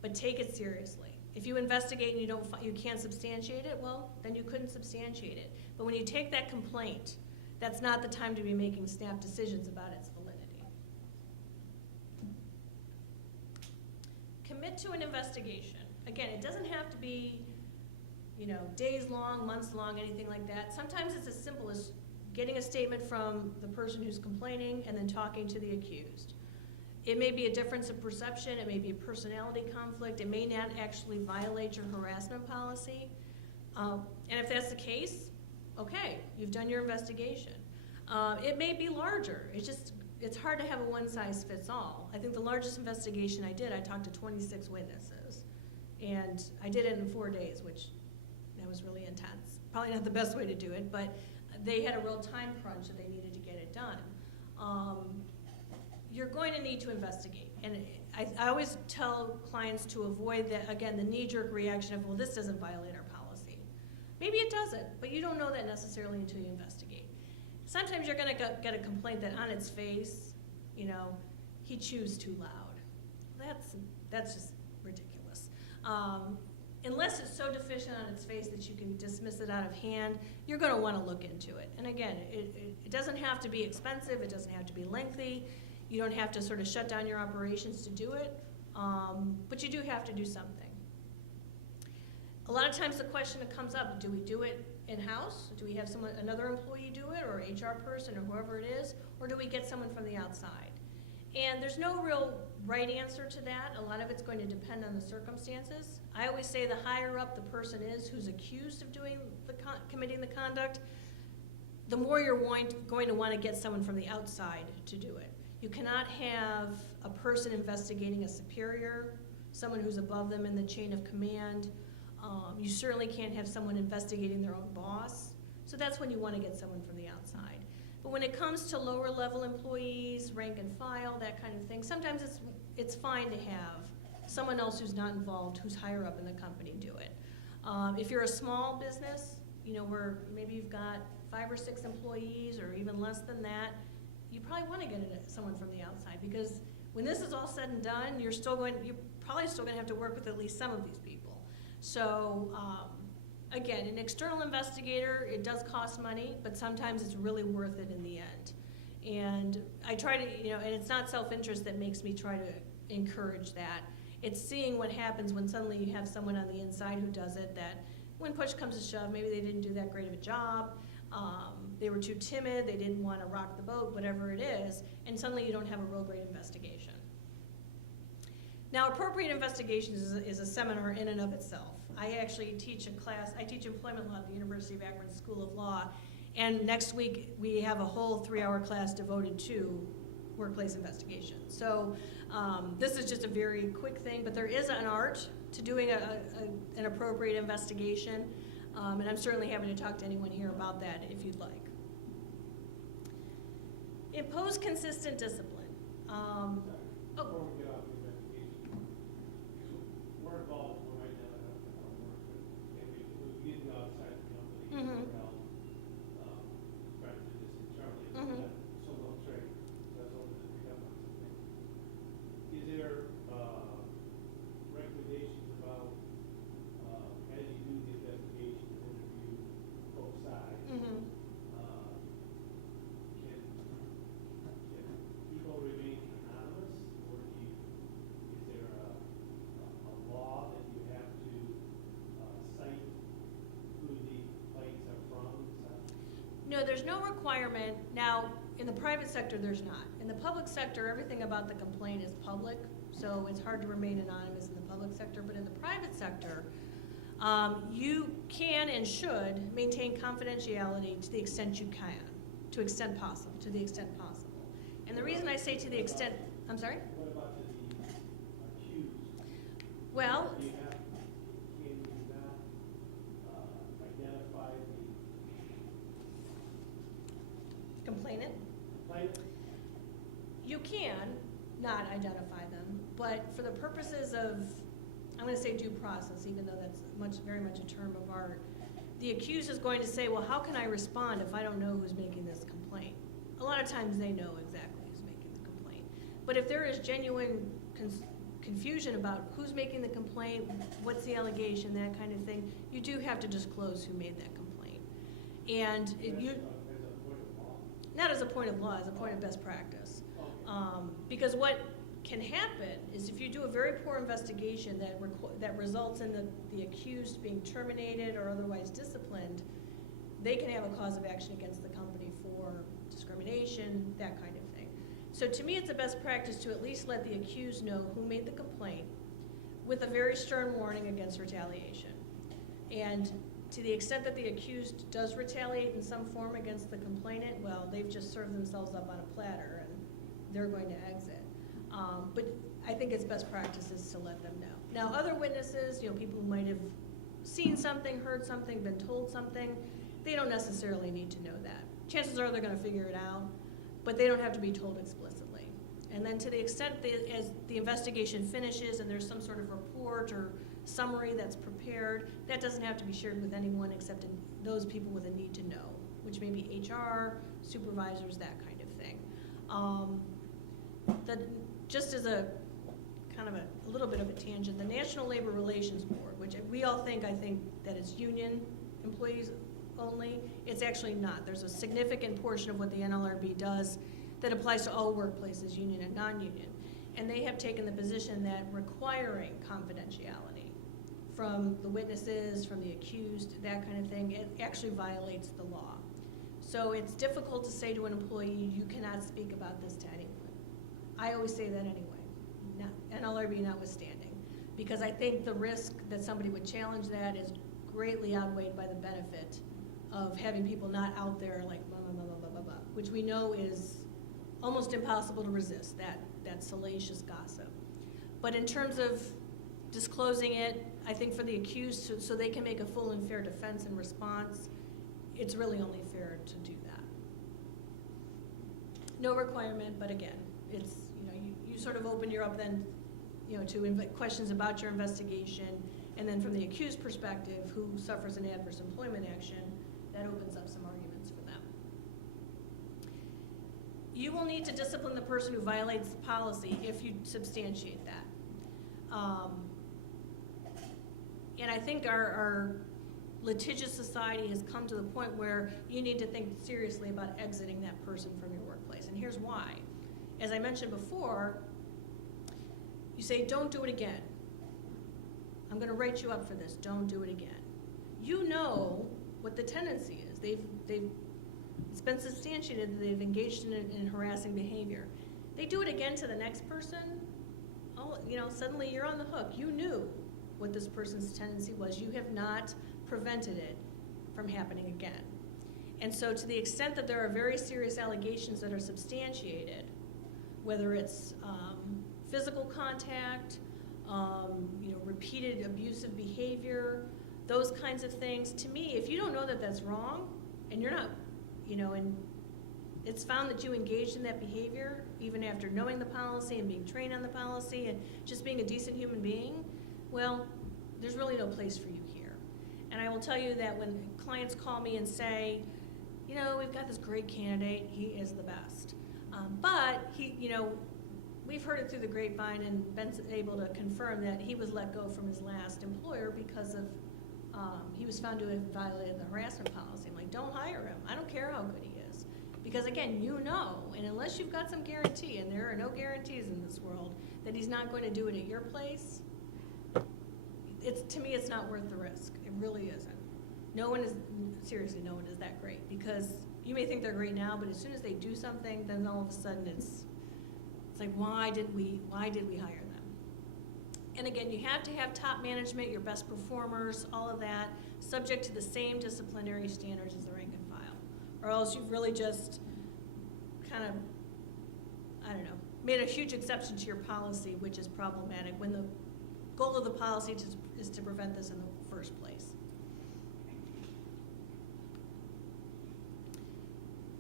but take it seriously. If you investigate and you can't substantiate it, well, then you couldn't substantiate it. But when you take that complaint, that's not the time to be making snap decisions about its validity. Commit to an investigation. Again, it doesn't have to be, days long, months long, anything like that. Sometimes it's as simple as getting a statement from the person who's complaining and then talking to the accused. It may be a difference of perception, it may be a personality conflict, it may not actually violate your harassment policy. And if that's the case, okay, you've done your investigation. It may be larger. It's hard to have a one-size-fits-all. I think the largest investigation I did, I talked to 26 witnesses. And I did it in 4 days, which that was really intense. Probably not the best way to do it, but they had a real time crunch and they needed to get it done. You're going to need to investigate. And I always tell clients to avoid that, again, the knee-jerk reaction of, well, this doesn't violate our policy. Maybe it doesn't, but you don't know that necessarily until you investigate. Sometimes you're going to get a complaint that on its face, he chews too loud. That's just ridiculous. Unless it's so deficient on its face that you can dismiss it out of hand, you're going to want to look into it. And again, it doesn't have to be expensive. It doesn't have to be lengthy. You don't have to sort of shut down your operations to do it, but you do have to do something. A lot of times the question that comes up, do we do it in-house? Do we have another employee do it, or an HR person, or whoever it is, or do we get someone from the outside? And there's no real right answer to that. A lot of it's going to depend on the circumstances. I always say the higher up the person is who's accused of committing the conduct, the more you're going to want to get someone from the outside to do it. You cannot have a person investigating a superior, someone who's above them in the chain of command. You certainly can't have someone investigating their own boss. So that's when you want to get someone from the outside. But when it comes to lower level employees, rank and file, that kind of thing, sometimes it's fine to have someone else who's not involved, who's higher up in the company, do it. If you're a small business, where maybe you've got 5 or 6 employees or even less than that, you probably want to get someone from the outside, because when this is all said and done, you're probably still going to have to work with at least some of these people. So again, an external investigator, it does cost money, but sometimes it's really worth it in the end. And I try to, and it's not self-interest that makes me try to encourage that. It's seeing what happens when suddenly you have someone on the inside who does it, that when push comes to shove, maybe they didn't do that great of a job, they were too timid, they didn't want to rock the boat, whatever it is, and suddenly you don't have a real great investigation. Now, appropriate investigations is a seminar in and of itself. I actually teach a class, I teach employment law at the University of Akron School of Law, and next week we have a whole 3-hour class devoted to workplace investigations. So this is just a very quick thing, but there is an art to doing an appropriate investigation, and I'm certainly happy to talk to anyone here about that if you'd like. Impose consistent discipline. Before we get off the investigation, we're involved right now in our work, and we get outside the company for help, trying to do this internally, so we'll trade, that's all that we have on something. Is there recommendations about, as you do the investigation, interview both sides, can people remain anonymous, or is there a law that you have to cite who the complaints are from and such? No, there's no requirement. Now, in the private sector, there's not. In the public sector, everything about the complaint is public, so it's hard to remain anonymous in the public sector. But in the private sector, you can and should maintain confidentiality to the extent you can, to the extent possible. And the reason I say to the extent, I'm sorry? What about to the accused? Well, Can you not identify the complainant? complainant? You can, not identify them. But for the purposes of, I'm going to say due process, even though that's very much a term of art, the accused is going to say, well, how can I respond if I don't know who's making this complaint? A lot of times they know exactly who's making the complaint. But if there is genuine confusion about who's making the complaint, what's the allegation, that kind of thing, you do have to disclose who made that complaint. And not as a point of law, as a point of best practice. Because what can happen is if you do a very poor investigation that results in the accused being terminated or otherwise disciplined, they can have a cause of action against the company for discrimination, that kind of thing. So to me, it's a best practice to at least let the accused know who made the complaint with a very stern warning against retaliation. And to the extent that the accused does retaliate in some form against the complainant, well, they've just served themselves up on a platter and they're going to exit. But I think it's best practices to let them know. Now, other witnesses, people who might have seen something, heard something, been told something, they don't necessarily need to know that. Chances are they're going to figure it out, but they don't have to be told explicitly. And then to the extent that as the investigation finishes and there's some sort of report or summary that's prepared, that doesn't have to be shared with anyone except those people with a need to know, which may be HR, supervisors, that kind of thing. Just as a kind of a little bit of a tangent, the National Labor Relations Board, which I think that it's union employees only, it's actually not. There's a significant portion of what the NLRB does that applies to all workplaces, union and non-union. And they have taken the position that requiring confidentiality from the witnesses, from the accused, that kind of thing, it actually violates the law. So it's difficult to say to an employee, you cannot speak about this to anyone. I always say that anyway, NLRB notwithstanding, because I think the risk that somebody would challenge that is greatly outweighed by the benefit of having people not out there like blah, blah, blah, blah, blah, blah, which we know is almost impossible to resist, that salacious gossip. But in terms of disclosing it, I think for the accused, so they can make a full and fair defense and response, it's really only fair to do that. No requirement, but again, it's, you sort of open your up then, to questions about your investigation, and then from the accused perspective, who suffers an adverse employment action, that opens up some arguments for them. You will need to discipline the person who violates the policy if you substantiate that. And I think our litigious society has come to the point where you need to think seriously about exiting that person from your workplace. And here's why. As I mentioned before, you say, don't do it again. I'm going to write you up for this. Don't do it again. You know what the tendency is. It's been substantiated that they've engaged in harassing behavior. They do it again to the next person. Oh, suddenly you're on the hook. You knew what this person's tendency was. You have not prevented it from happening again. And so to the extent that there are very serious allegations that are substantiated, whether it's physical contact, repeated abusive behavior, those kinds of things, to me, if you don't know that that's wrong, and you're not, and it's found that you engaged in that behavior, even after knowing the policy and being trained on the policy and just being a decent human being, well, there's really no place for you here. And I will tell you that when clients call me and say, we've got this great candidate, he is the best. But he, we've heard it through the grapevine and been able to confirm that he was let go from his last employer because of, he was found to have violated the harassment policy. I'm like, don't hire him. I don't care how good he is. Because again, and unless you've got some guarantee, and there are no guarantees in this world, that he's not going to do it at your place, to me, it's not worth the risk. It really isn't. Seriously, no one is that great, because you may think they're great now, but as soon as they do something, then all of a sudden it's like, why did we hire them? And again, you have to have top management, your best performers, all of that, subject to the same disciplinary standards as the rank and file. Or else you've really just kind of, made a huge exception to your policy, which is problematic, when the goal of the policy is to prevent this in the first place.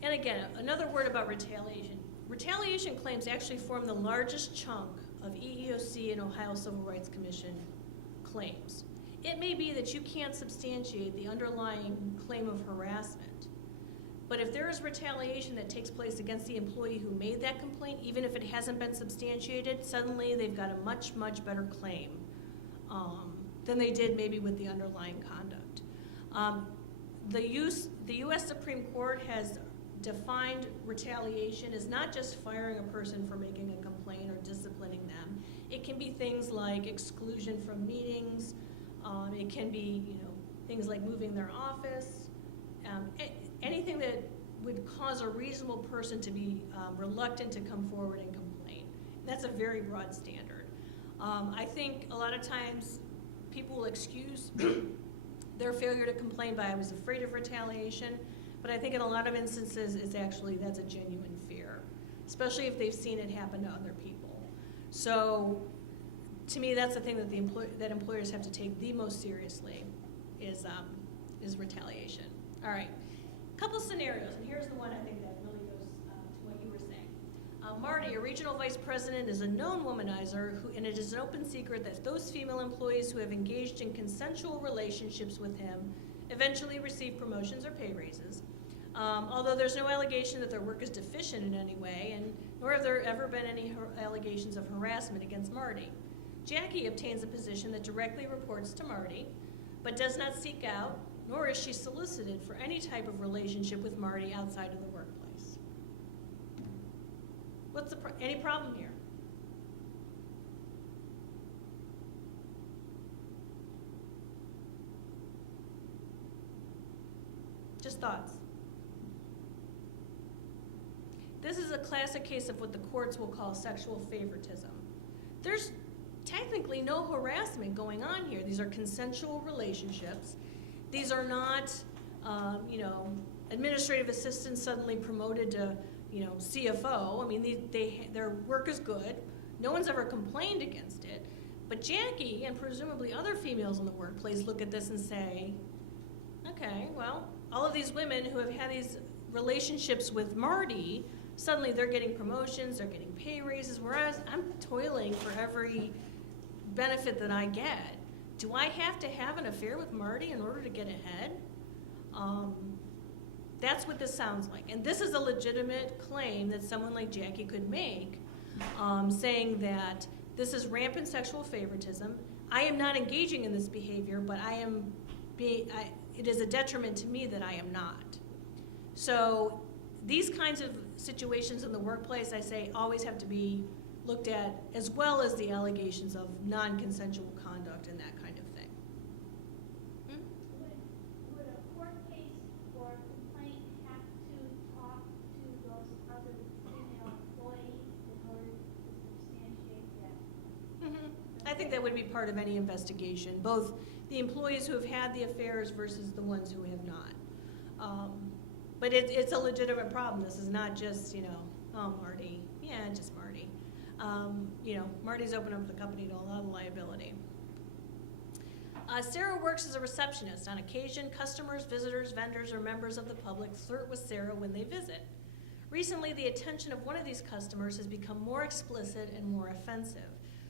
And again, another word about retaliation. retaliation claims actually form the largest chunk of EEOC and Ohio Civil Rights Commission claims. It may be that you can't substantiate the underlying claim of harassment, but if there is retaliation that takes place against the employee who made that complaint, even if it hasn't been substantiated, suddenly they've got a much, much better claim than they did maybe with the underlying conduct. The U.S. Supreme Court has defined retaliation as not just firing a person for making a complaint or disciplining them. It can be things like exclusion from meetings. It can be, things like moving their office. Anything that would cause a reasonable person to be reluctant to come forward and complain. That's a very broad standard. I think a lot of times people will excuse their failure to complain by, I was afraid of retaliation, but I think in a lot of instances that's a genuine fear, especially if they've seen it happen to other people. So to me, that's the thing that that employers have to take the most seriously is retaliation. All right, couple scenarios, and here's the one I think that really goes to what you were saying. Marty, a regional vice president, is a known womanizer, and it is an open secret that those female employees who have engaged in consensual relationships with him eventually receive promotions or pay raises. Although there's no allegation that their work is deficient in any way, and nor have there ever been any allegations of harassment against Marty. Jackie obtains a position that directly reports to Marty, but does not seek out, nor is she solicited for any type of relationship with Marty outside of the workplace. What's any problem here? Just thoughts. This is a classic case of what the courts will call sexual favoritism. There's technically no harassment going on here. These are consensual relationships. These are not, administrative assistants suddenly promoted to, CFO. I mean, their work is good. No one's ever complained against it. But Jackie and presumably other females in the workplace look at this and say, okay, well, all of these women who have had these relationships with Marty, suddenly they're getting promotions, they're getting pay raises, whereas I'm toiling for every benefit that I get. Do I have to have an affair with Marty in order to get ahead? That's what this sounds like. And this is a legitimate claim that someone like Jackie could make, saying that this is rampant sexual favoritism. I am not engaging in this behavior, but it is a detriment to me that I am not. So these kinds of situations in the workplace, I say, always have to be looked at, as well as the allegations of non-consensual conduct and that kind of thing. Would a court case or complaint have to talk to those other female employees in order to substantiate that? I think that would be part of any investigation, both the employees who have had the affairs versus the ones who have not. But it's a legitimate problem. This is not just, oh, Marty. Yeah, just Marty. Marty's opened up the company to a lot of liability. Sarah works as a receptionist. On occasion, customers, visitors, vendors, or members of the public flirt with Sarah when they visit. Recently, the attention of one of these customers has become more explicit and more offensive.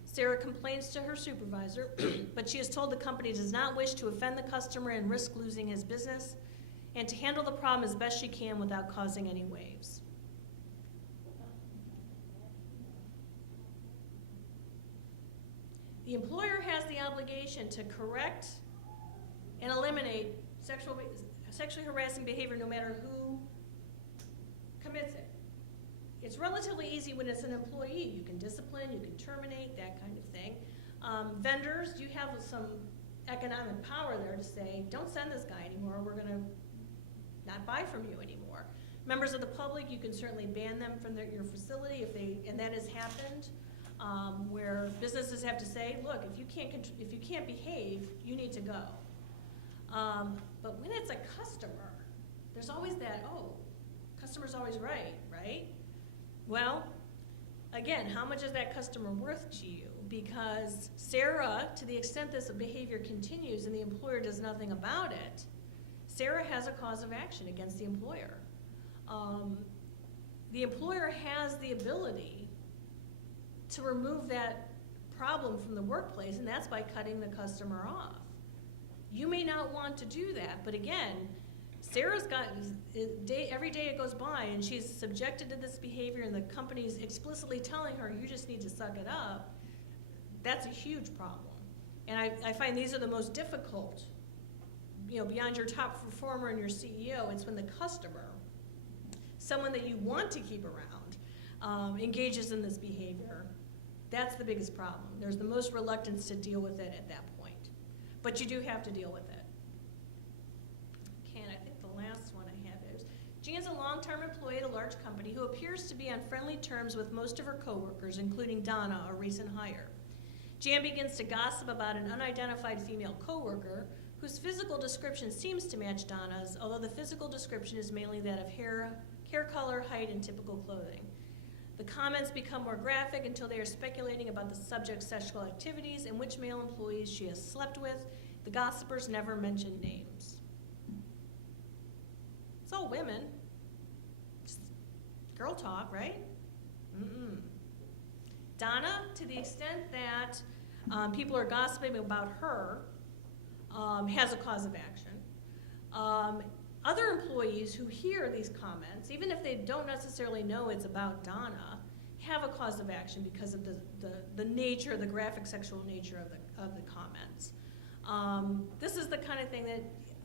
Sarah complains to her supervisor, but she is told the company does not wish to offend the customer and risk losing his business, and to handle the problem as best she can without causing any waves. The employer has the obligation to correct and eliminate sexually harassing behavior no matter who commits it. It's relatively easy when it's an employee. You can discipline, you can terminate, that kind of thing. Vendors, you have some economic power there to say, don't send this guy anymore, we're gonna not buy from you anymore. Members of the public, you can certainly ban them from your facility and that has happened, where businesses have to say, look, if you can't behave, you need to go. But when it's a customer, there's always that, oh, customer's always right? Well, again, how much is that customer worth to you? Because Sarah, to the extent this behavior continues and the employer does nothing about it, Sarah has a cause of action against the employer. the employer has the ability to remove that problem from the workplace, and that's by cutting the customer off. You may not want to do that, but again, Sarah's got, every day it goes by and she's subjected to this behavior and the company's explicitly telling her, you just need to suck it up. That's a huge problem. And I find these are the most difficult, beyond your top performer and your CEO, it's when the customer, someone that you want to keep around, engages in this behavior. That's the biggest problem. There's the most reluctance to deal with it at that point. But you do have to deal with it. Okay, and I think the last one I have is, Jan's a long-term employee at a large company who appears to be on friendly terms with most of her coworkers, including Donna, a recent hire. Jan begins to gossip about an unidentified female coworker whose physical description seems to match Donna's, although the physical description is mainly that of hair color, height, and typical clothing. The comments become more graphic until they are speculating about the subject's sexual activities and which male employees she has slept with. The gossipers never mention names. It's all women. Just girl talk, right? Donna, to the extent that people are gossiping about her, has a cause of action. Other employees who hear these comments, even if they don't necessarily know it's about Donna, have a cause of action because of the nature, the graphic sexual nature of the comments. This is the kind of thing that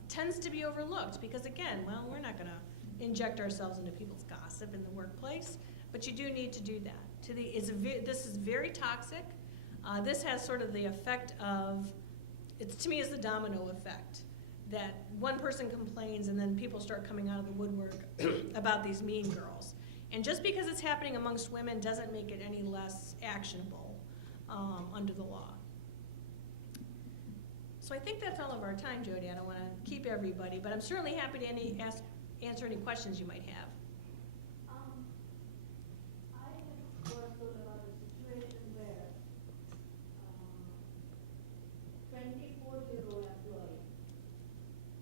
tends to be overlooked because, again, well, we're not going to inject ourselves into people's gossip in the workplace, but you do need to do that. This is very toxic. This has sort of the effect of, to me, it's the domino effect. That one person complains and then people start coming out of the woodwork about these mean girls. And just because it's happening amongst women doesn't make it any less actionable under the law. So I think that's all of our time, Jody. I don't want to keep everybody, but I'm certainly happy to answer any questions you might have. I have worked about a situation where 24-year-old employee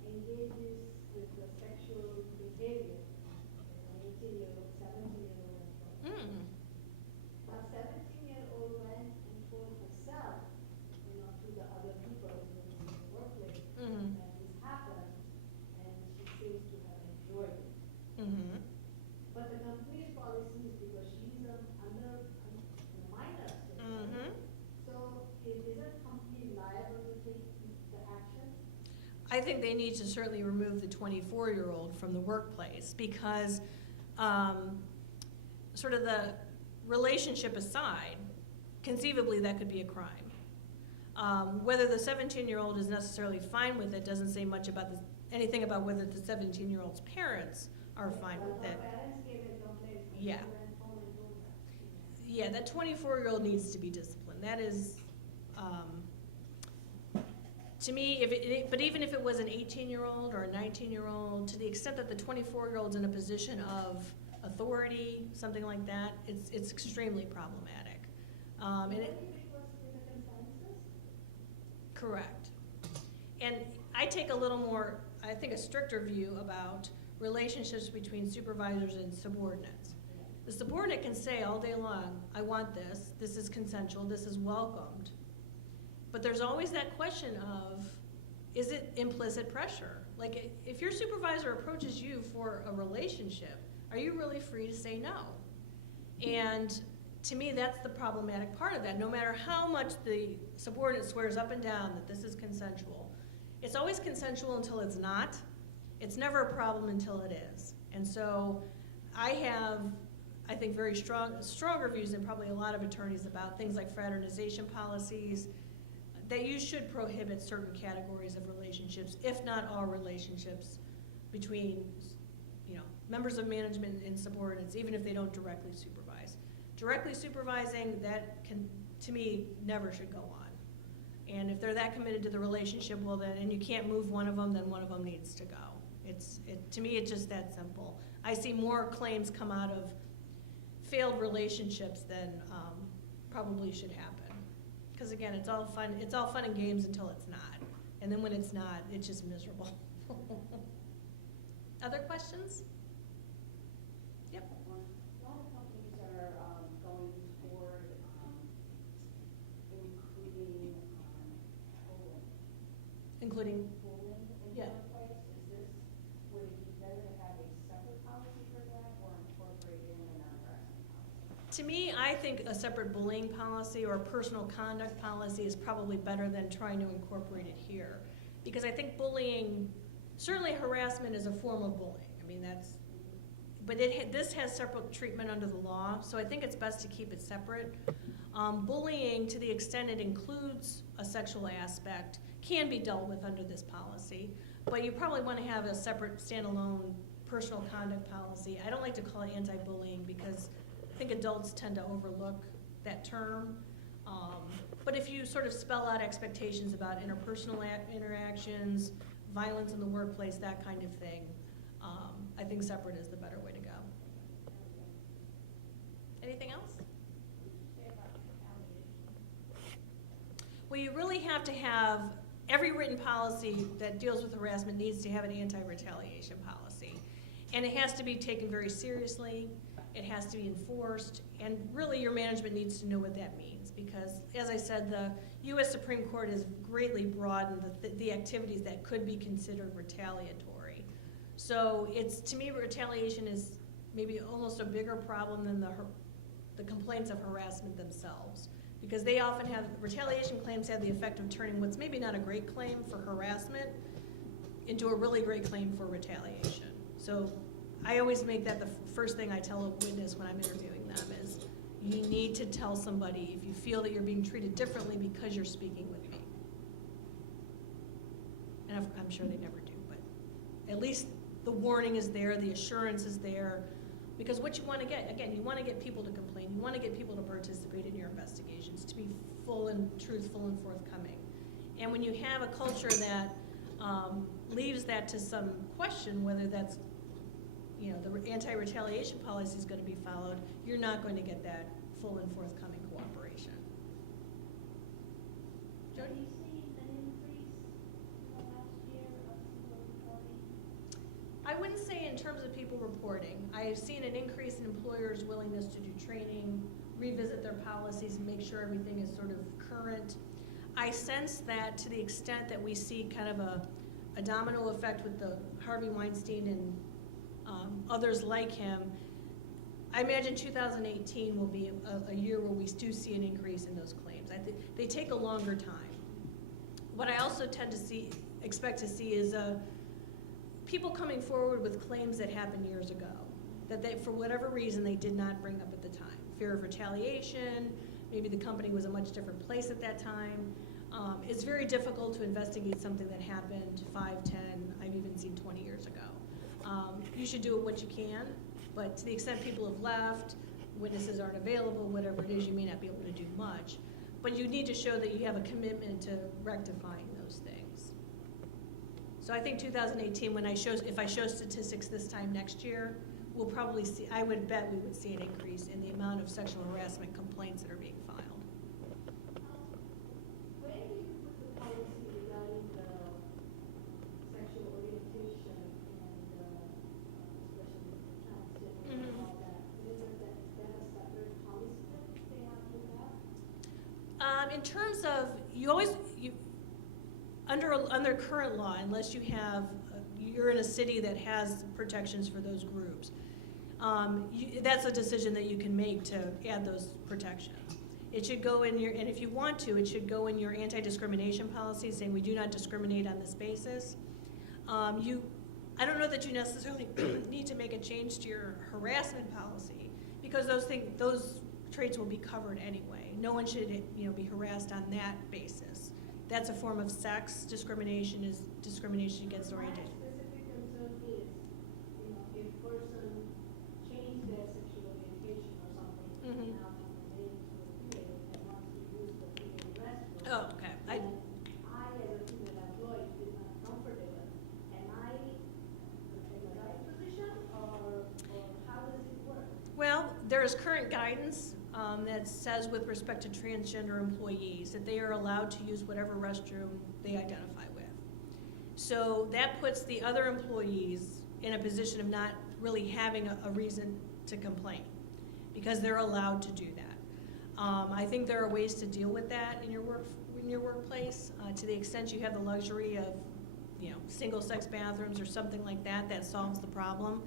engages with the sexual behavior of an 18-year-old, 17-year-old employee. Now, 17-year-old went and told herself, to the other people in the workplace that this happened, and she seems to have enjoyed it. But the company's policy is because she's a minor, so is a company liable to take the action? I think they need to certainly remove the 24-year-old from the workplace because sort of the relationship aside, conceivably that could be a crime. Whether the 17-year-old is necessarily fine with it doesn't say much about anything about whether the 17-year-old's parents are fine with it. Parents gave a complaint. Yeah. Yeah, that 24-year-old needs to be disciplined. That is, to me, but even if it was an 18-year-old or a 19-year-old, to the extent that the 24-year-old's in a position of authority, something like that, it's extremely problematic. Correct. And I take a little more, I think a stricter view about relationships between supervisors and subordinates. The subordinate can say all day long, I want this is consensual, this is welcomed. But there's always that question of, is it implicit pressure? Like if your supervisor approaches you for a relationship, are you really free to say no? And to me, that's the problematic part of that. No matter how much the subordinate swears up and down that this is consensual, it's always consensual until it's not. It's never a problem until it is. And so I have, I think, very stronger views than probably a lot of attorneys about things like fraternization policies, that you should prohibit certain categories of relationships, if not all relationships, between members of management and subordinates, even if they don't directly supervise. Directly supervising, that can, to me, never should go on. And if they're that committed to the relationship, well then, and you can't move one of them, then one of them needs to go. To me, it's just that simple. I see more claims come out of failed relationships than probably should happen. Because again, it's all fun and games until it's not. And then when it's not, it's just miserable. Other questions? Yep. To me, I think a separate bullying policy or a personal conduct policy is probably better than trying to incorporate it here. Because I think bullying, certainly harassment is a form of bullying. I mean, but this has separate treatment under the law, so I think it's best to keep it separate. Bullying, to the extent it includes a sexual aspect, can be dealt with under this policy, but you probably want to have a separate standalone personal conduct policy. I don't like to call it anti-bullying because I think adults tend to overlook that term. But if you sort of spell out expectations about interpersonal interactions, violence in the workplace, that kind of thing, I think separate is the better way to go. Anything else? Well, you really have to have, every written policy that deals with harassment needs to have an anti-retaliation policy. And it has to be taken very seriously, it has to be enforced, and really your management needs to know what that means. Because, as I said, the U.S. Supreme Court has greatly broadened the activities that could be considered retaliatory. So to me, retaliation is maybe almost a bigger problem than the complaints of harassment themselves. Because they often have, retaliation claims have the effect of turning what's maybe not a great claim for harassment into a really great claim for retaliation. So I always make that the first thing I tell a witness when I'm interviewing them is, you need to tell somebody if you feel that you're being treated differently because you're speaking with me. And I'm sure they never do, but at least the warning is there, the assurance is there. Because what you want to get, again, you want to get people to complain, you want to get people to participate in your investigations, to be full and truthful and forthcoming. And when you have a culture that leaves that to some question, whether that's, the anti-retaliation policy is going to be followed, you're not going to get that full and forthcoming cooperation. Have you seen an increase in the last year of people reporting? I wouldn't say in terms of people reporting. I have seen an increase in employers' willingness to do training, revisit their policies, and make sure everything is sort of current. I sense that to the extent that we see kind of a domino effect with the Harvey Weinstein and others like him, I imagine 2018 will be a year where we do see an increase in those claims. I think they take a longer time. What I also tend to expect to see is people coming forward with claims that happened years ago, that they, for whatever reason, they did not bring up at the time. Fear of retaliation, maybe the company was a much different place at that time. It's very difficult to investigate something that happened 5, 10, I've even seen 20 years ago. You should do what you can, but to the extent people have left, witnesses aren't available, whatever it is, you may not be able to do much. But you need to show that you have a commitment to rectifying those things. So I think 2018, if I show statistics this time next year, we'll probably see, I would bet we would see an increase in the amount of sexual harassment complaints that are being filed. Where do you put the policy regarding the sexual orientation and especially the transgender and all that? Isn't that a separate policy that they have to have? In terms of, under current law, unless you're in a city that has protections for those groups, that's a decision that you can make to add those protections. It should go in and if you want to, it should go in your anti-discrimination policy saying we do not discriminate on this basis. I don't know that you necessarily need to make a change to your harassment policy because those traits will be covered anyway. No one should be harassed on that basis. That's a form of sex. Discrimination is discrimination against orientation. My specific concern is, if a person changed their sexual orientation or something, and now they're related to a female and wants to use the female restroom. Oh, okay. And I, as a female employee, feel uncomfortable. Am I in the right position, or how does it work? Well, there is current guidance that says with respect to transgender employees that they are allowed to use whatever restroom they identify with. So that puts the other employees in a position of not really having a reason to complain because they're allowed to do that. I think there are ways to deal with that in your workplace to the extent you have the luxury of single-sex bathrooms or something like that solves the problem.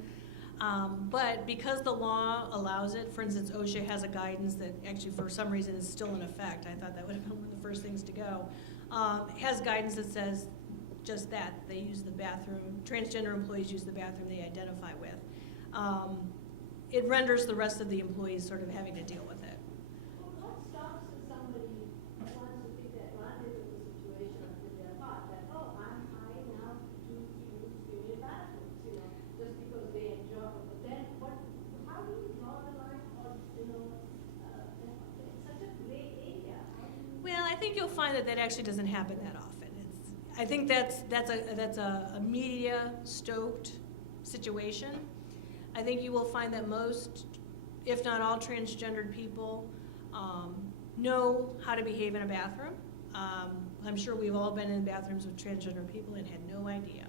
But because the law allows it, for instance, OSHA has a guidance that actually for some reason is still in effect, I thought that would have been one of the first things to go, has guidance that says just that, they use the bathroom, transgender employees use the bathroom they identify with. It renders the rest of the employees sort of having to deal with it. Well, what stops if somebody wants to take advantage of the situation until they're caught, that, oh, I'm hired now to use female bathrooms, just because they enjoy it. But then how do you draw the line on, it's such a gray area. Well, I think you'll find that that actually doesn't happen that often. I think that's a media-stoked situation. I think you will find that most, if not all, transgendered people know how to behave in a bathroom. I'm sure we've all been in bathrooms with transgender people and had no idea.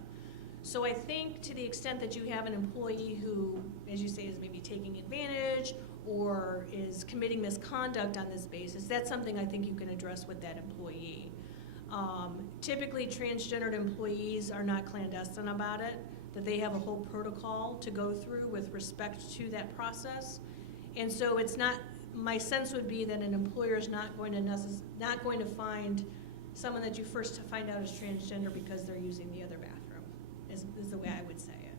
So I think to the extent that you have an employee who, as you say, is maybe taking advantage or is committing misconduct on this basis, that's something I think you can address with that employee. Typically, transgendered employees are not clandestine about it, that they have a whole protocol to go through with respect to that process. And so it's not, my sense would be that an employer is not going to find someone that you first find out is transgender because they're using the other bathroom, is the way I would say it.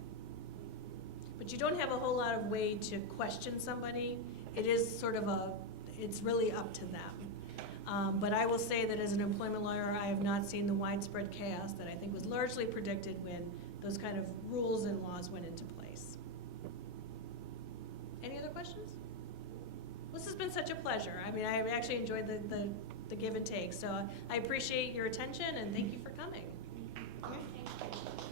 But you don't have a whole lot of way to question somebody. It is sort of it's really up to them. But I will say that as an employment lawyer, I have not seen the widespread chaos that I think was largely predicted when those kind of rules and laws went into place. Any other questions? This has been such a pleasure. I mean, I actually enjoyed the give and take. So I appreciate your attention and thank you for coming.